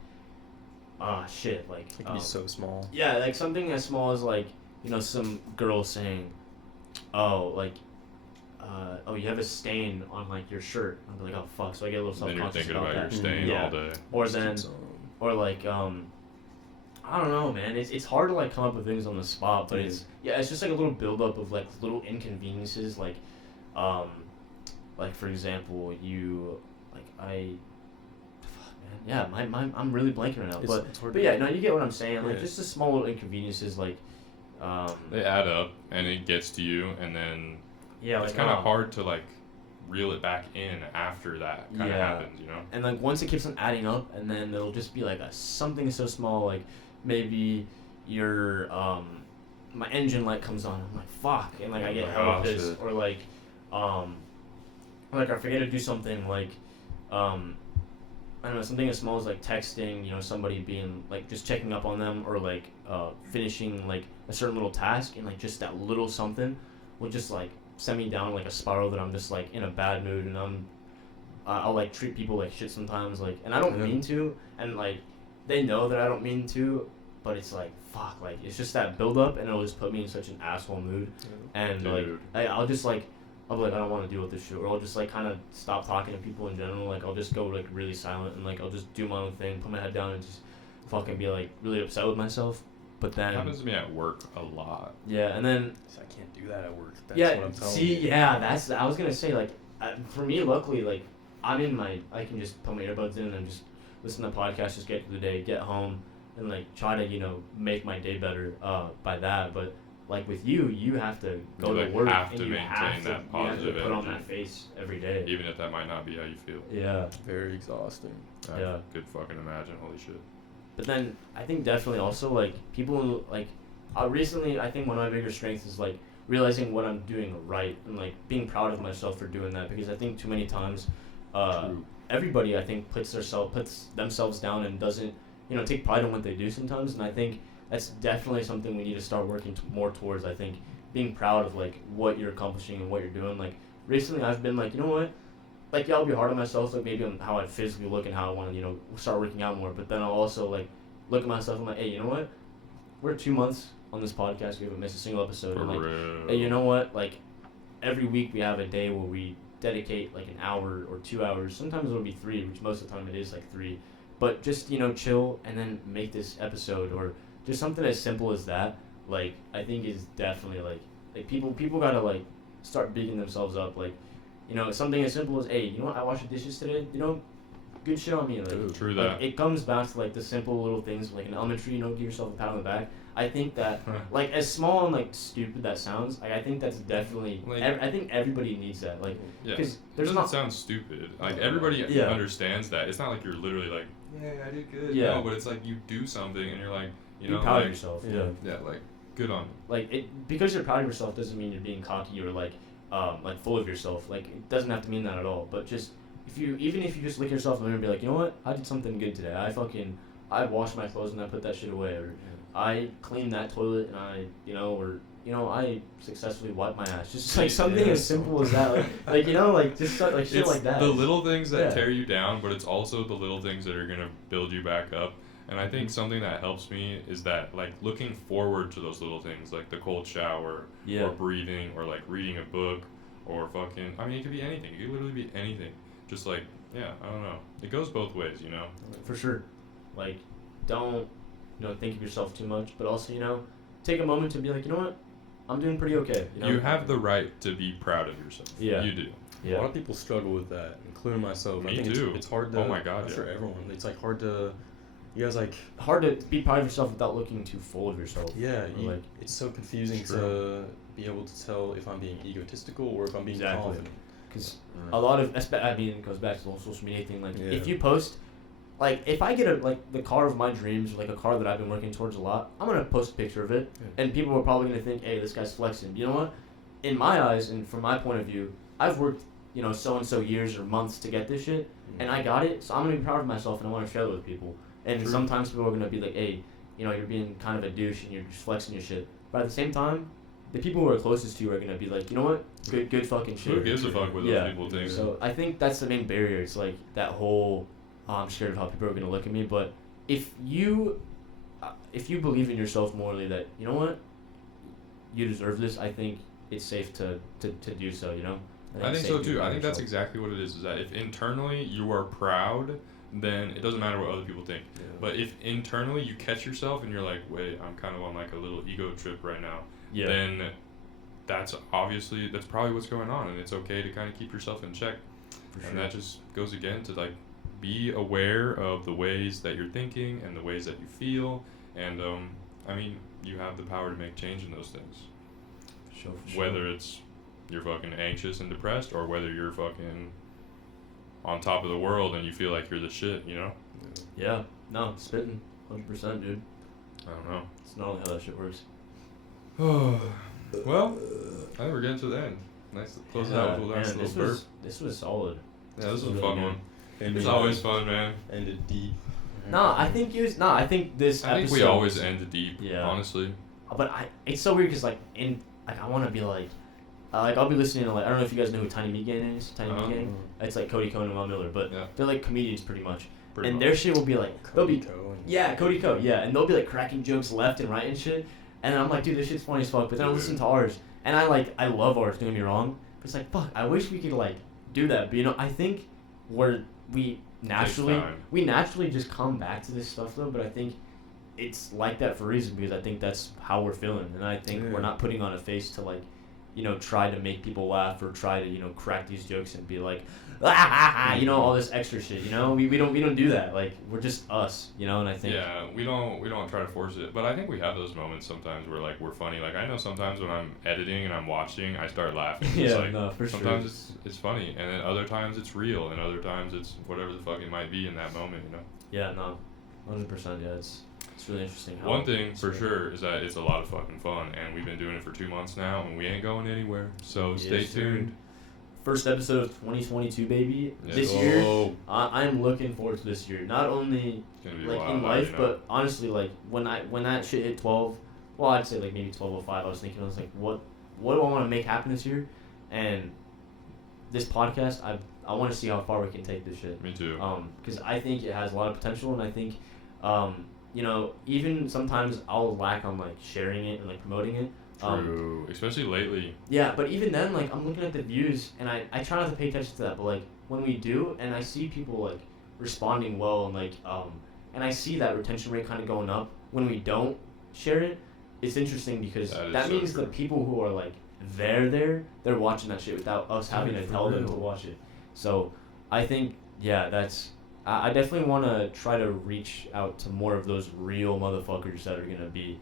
shit, like It can be so small. yeah, like something as small as like some girl saying, oh, like, oh, you have a stain on like your shirt. I'll be like, oh fuck. So I get a little Then you're self-conscious thinking about about that. your stain Yeah. all day. Or then, or like, I don't know, man. It's hard to like come up with things on the spot, but it's just like a little buildup of like little inconveniences, like for example, I'm really blanking right now, but yeah, no, you get what I'm saying. Like just the small little inconveniences, like they add up and it gets to you, and then yeah, it's like, kind of hard to like reel it back in after that kind of happens, you know. And like once it keeps on adding up, and then it'll just be like something so small, like maybe your my engine light comes on. I'm like fuck, and like I get hella pissed, or like I forget to do something like I don't know, something as small as like texting, somebody being like just checking up on them, or like finishing like a certain little task, and like just that little something will just like send me down like a spiral that I'm just like in a bad mood, and I'll like treat people like shit sometimes, like, and I don't mean to, and like they know that I don't mean to, but it's like fuck, like it's just that build up, and it'll just put me in such an asshole mood, and like I'll just like I'll be like, I don't want to deal with this shit, or I'll just like kind of stop talking to people in general. Like I'll just go like really silent, and like I'll just do my own thing, put my head down, and just fucking be like really upset with myself. But then it happens to me at work a lot. Yeah, and then so I can't do that at work. That's yeah, what I'm telling see, you. yeah, that's I was gonna say, like for me, luckily, like I can just put my earbuds in and just listen to the podcast, just get through the day, get home, and like try to make my day better by that. But like with you have to go to work, have and to you maintain have that to, you have positive to put on energy. that face every day. Even if that might not be how you feel. Yeah. Very exhausting. Yeah. Could fucking imagine. Holy shit. But then I think definitely also like people like recently I think one of my bigger strengths is like realizing what I'm doing right, and like being proud of myself for doing that, because I think too many times everybody I think puts themselves down and doesn't take pride in what they do sometimes, and I think that's definitely something we need to start working more towards. I think being proud of like what you're accomplishing and what you're doing. Like recently I've been like, you know what, like yeah, I'll be hard on myself, like maybe on how I physically look and how I want to start working out more, but then I'll also like look at myself and I'm like, hey, you know what, we're 2 months on this podcast, we haven't missed a single episode, and like hey, you know what, like every week we have a day where we dedicate like an hour or 2 hours, sometimes it'll be 3, which most of the time it is like 3, but just chill and then make this episode, or just something as simple as that. Like I think is definitely like people gotta like start bigging themselves up, like something as simple as, hey, you know what, I washed the dishes today, good shit on me. Like, true like, that. it comes back to like the simple little things, like in elementary, give yourself a pat on the back. I think that like as small and like stupid that sounds, like I think that's definitely Like, I think everybody needs that, like yeah, because it there's doesn't not sound stupid. Like everybody understands that. It's not like you're literally like, yeah, I did good. Yeah. No, but it's like you do something and you're like, be proud like, of yourself. yeah, like good on you. Like because you're proud of yourself doesn't mean you're being cocky or like full of yourself. Like it doesn't have to mean that at all. But just even if you just look yourself in the mirror and be like, you know what, I did something good today. I washed my clothes and I put that shit away, or I cleaned that toilet and I successfully wiped my ass. Just like something as simple as that. Like just like shit It's like that. the little things that Yeah. tear you down, but it's also the little things that are gonna build you back up. And I think something that helps me is that like looking forward to those little things, like the cold shower, Yeah. or breathing, or like reading a book, or fucking. I mean, it could be anything. It could literally be anything. Just like, yeah, I don't know. It goes both ways, For sure. Like, don't think of yourself too much, but also take a moment to be like, you know what, I'm doing pretty okay. You have the right to be proud of yourself. Yeah. You do. A lot of people struggle with that, including myself. Me I think too. It's hard to. Oh my God, I'm yeah. sure everyone. It's like hard to. You guys like. Hard to be proud of yourself without looking too full of yourself. Yeah, Like, it's so confusing True. to be able to tell if I'm being egotistical or if I'm being Exactly. confident. because a lot of, I mean, it goes back to the whole social media thing. Like, Yeah. if you post, like, if I get the car of my dreams, like a car that I've been working towards a lot, I'm gonna post a picture of it, and people are probably gonna think, hey, this guy's flexing. You know what? In my eyes, and from my point of view, I've worked, so and so years or months to get this shit, and I got it, so I'm gonna be proud of myself, and I want to share it with people. And True. sometimes people are gonna be like, hey, you're being kind of a douche and you're just flexing your shit. But at the same time, the people who are closest to you are gonna be like, you know what, good fucking shit. Who gives a fuck what Yeah. those people think? So I think that's the main barrier. It's like that whole, I'm scared of how people are gonna look at me. But if you believe in yourself morally, that you know what, you deserve this, I think it's safe to do so, you know? I think it's so safe to too. be I think that's yourself. exactly what it is that if internally you are proud, then it doesn't matter what other people think. Yeah. But if internally you catch yourself and you're like, wait, I'm kind of on like a little ego trip right now, Yeah. then that's probably what's going on, and it's okay to kind of keep yourself in check. For And sure. that just goes again to like be aware of the ways that you're thinking and the ways that you feel, and I mean, you have the power to make change in those things. For sure. Whether it's you're fucking anxious and depressed, or whether you're fucking on top of the world and you feel like you're the shit, you know? Yeah. No, spitting. 100%, dude. I don't know. It's not how that shit works. Well, I think we're getting to the end. Nice to close it out with a nice man, little burp. this was solid. Yeah, this was a really fun good. one. Ended, It's always fun, man. ended deep. I think this I think episode, we always end deep, Yeah. honestly. But it's so weird because I want to be like I'll be listening to, like, I don't know if you guys know who Tiny Meat Gang is. Tiny Meat Gang. It's like Cody Cohn and Mel Miller, but Yeah. they're like comedians pretty much. Pretty and much. their shit will be like they'll be Cohen. yeah, Cody Cohn, yeah, and they'll be like cracking jokes left and right and shit. And I'm like, dude, this shit's funny as fuck. But then I listen to ours, and I love ours. Don't get me wrong. But it's like, fuck, I wish we could like do that. But you know, I think we naturally just come back to this stuff though. But I think it's like that for a reason, because I think that's how we're feeling, and I think we're not putting on a face to like, you know, try to make people laugh or try to, you know, crack these jokes and be like, you know, all this extra shit. You know, we don't do that. Like, we're just us, you know. And I think we don't try to force it, but I think we have those moments sometimes where like we're funny. Like I know sometimes when I'm editing and I'm watching, I start laughing. It's like, no, for sometimes sure. it's funny, and then other times it's real, and other times it's whatever the fuck it might be in that moment, you know. Yeah, no, 100%. Yeah, it's really interesting. How One thing for sure is that it's a lot of fucking fun, and we've been doing it for 2 months now, and we ain't going anywhere. So Yes, stay sir. tuned. First episode of 2022, baby. Yeah. This year, I'm looking forward to this year. Not only It's gonna be like wild, in life, you know? but honestly, like when that shit hit 12, well, I'd say like maybe 12:05. I was thinking, I was like, what do I want to make happen this year? And this podcast, I want to see how far we can take this shit. Me too. Because I think it has a lot of potential, and I think, you know, even sometimes I'll lack on like sharing it and like promoting it. True, especially lately. Yeah, but even then, like, I'm looking at the views, and I try not to pay attention to that, but like when we do, and I see people like responding well, and like and I see that retention rate kind of going up when we don't share it. It's interesting because That is that so means true. the people who are like they're watching that shit without us having to for tell them real. to watch it. So I think, yeah, that's I definitely want to try to reach out to more of those real motherfuckers that are gonna be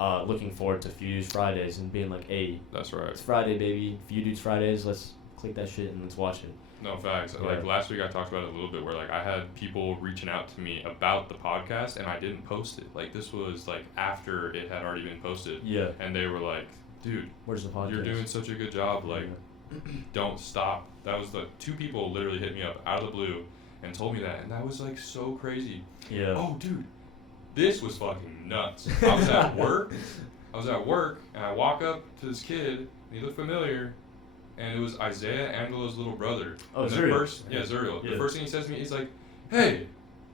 looking forward to Few Dudes Fridays and being like, hey, That's right. it's Friday, baby. Few Dudes Fridays. Let's click that shit and let's watch it. No, facts. Yeah. Like last week I talked about it a little bit where like I had people reaching out to me about the podcast and I didn't post it. Like this was like after it had already been posted. Yeah. And they were like, dude, Where's the podcast? you're doing such a good job. Like, Yeah. don't stop. That was the 2 people literally hit me up out of the blue and told me that. And that was like so crazy. Yeah. Oh, dude, this was fucking nuts. I was at work. And I walk up to this kid, and he looked familiar, and it was Isaiah Angelo's little brother. Oh, And Zuriel. Zuriel. Yeah. The first thing he says to me, he's like, hey,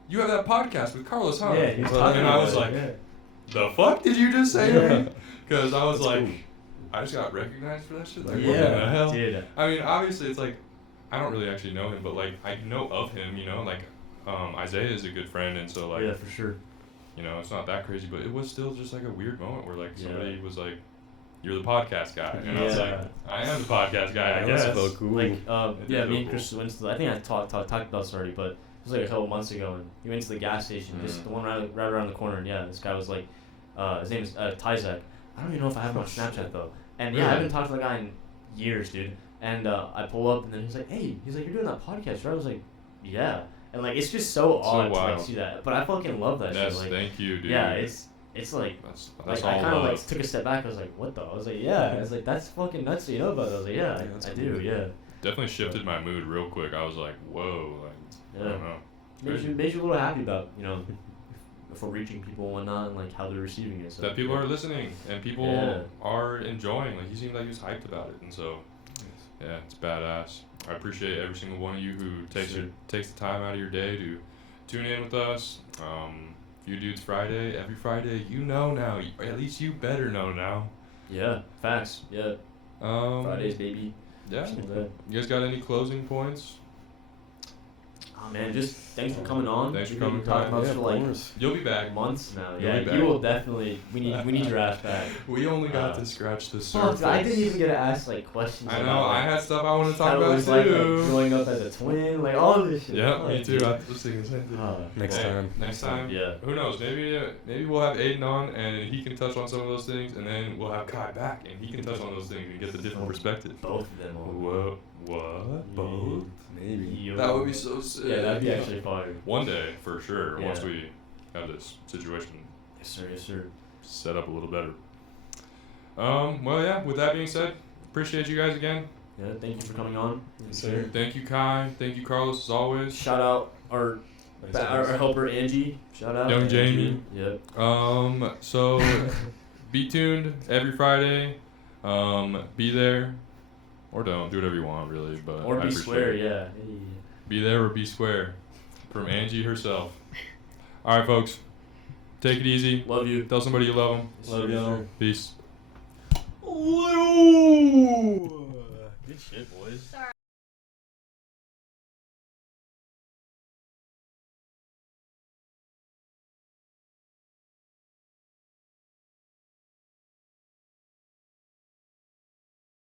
you have that podcast with Carlos, huh? Yeah, he was Well, talking and I about was it, like, yeah. the fuck did you just say to me? Because I was That's like, cool. I just got recognized for that shit? Like, Yeah. what the hell? Dude. I mean, obviously, it's like, I don't really actually know him, but like, I know of him, you know? Like, Isaiah is a good friend, and so, like, Yeah, for sure. you know, it's not that crazy, but it was still just like a weird moment where like Yeah. somebody was like, "You're the podcast guy," and I was like, Yeah. "I am the podcast guy, I Yeah, guess." that's so cool. Like, It yeah, did me feel and cool. Chris went to I think I talked about this already, but it was like a couple months ago, and we went to the gas station, just the one right around the corner, and yeah, this guy was like, his name is Tyzek. I don't even know if I have him on Snapchat though. And yeah, I Really? haven't talked to the guy in years, dude. And I pull up, and then he's like, hey, you're doing that podcast, right? I was like, yeah. And like, it's just so So odd to wild. like see that, but I fucking love that Yes, shit. Like, thank you, dude. yeah, it's like. that's Like, all I kind of love. like took a step back. I was like, "What the?" I was like, "Yeah." I was like, "That's fucking nuts." You know about it? I was like, "Yeah, Yeah, that's I do." cool. Yeah, Definitely shifted my mood real quick. I was like, "Whoa!" Like, I yeah. don't know. Makes you a little happy about, you know, for reaching people and whatnot, and like how they're receiving it. So That people are listening and people Yeah. are enjoying. Like he seemed like he was hyped about it, and so yeah, it's badass. I appreciate every single one of you who takes the time out of your day to tune in with us. Few Dudes Friday, every Friday. You know now, or at least you better know now. Yeah, facts. Yeah, Fridays, baby. Yeah. Chill there. You guys got any closing points? Oh man, just thanks for coming on. Thanks for We've coming, been talking Kai. about Yeah, for of like course. You'll be back. months now. You'll Yeah, be you back. will definitely. We need your ass back. We only got Uh, to scratch the Fuck, surface. I didn't even get to ask like questions. I know. about, I like, had stuff I want to talk how it about was too. like growing up as a twin, like all of this shit. Yeah, Fuck, me too. dude. I was thinking the same thing. Next Hey, time. Next time. Yeah. Who knows? Maybe we'll have Aiden on and he can touch on some of those things, and then we'll have Kai back and he can touch on those things and get the different perspective. Both of them. All. Whoa, what? Both? Maybe. Yo. That would be so sick. Yeah, that'd be actually fire. One day for sure. Yeah. Once we have this situation Yes sir, yes sir. set up a little better. Well, yeah. With that being said, appreciate you guys again. Yeah, thank you for coming on. Yes, sir. Thank you, Kai. Thank you, Carlos, as always. Shout out our helper Angie. Shout out. Young Angie. Jamie. Yep. So be tuned every Friday. Be there, or don't do whatever you want, really. But Or I be appreciate square, it. yeah. Be there or be square, from Angie herself. All right, folks. Take it easy. Love you. Tell somebody you love them. Love y'all. Peace. Good shit, boys. Sorry.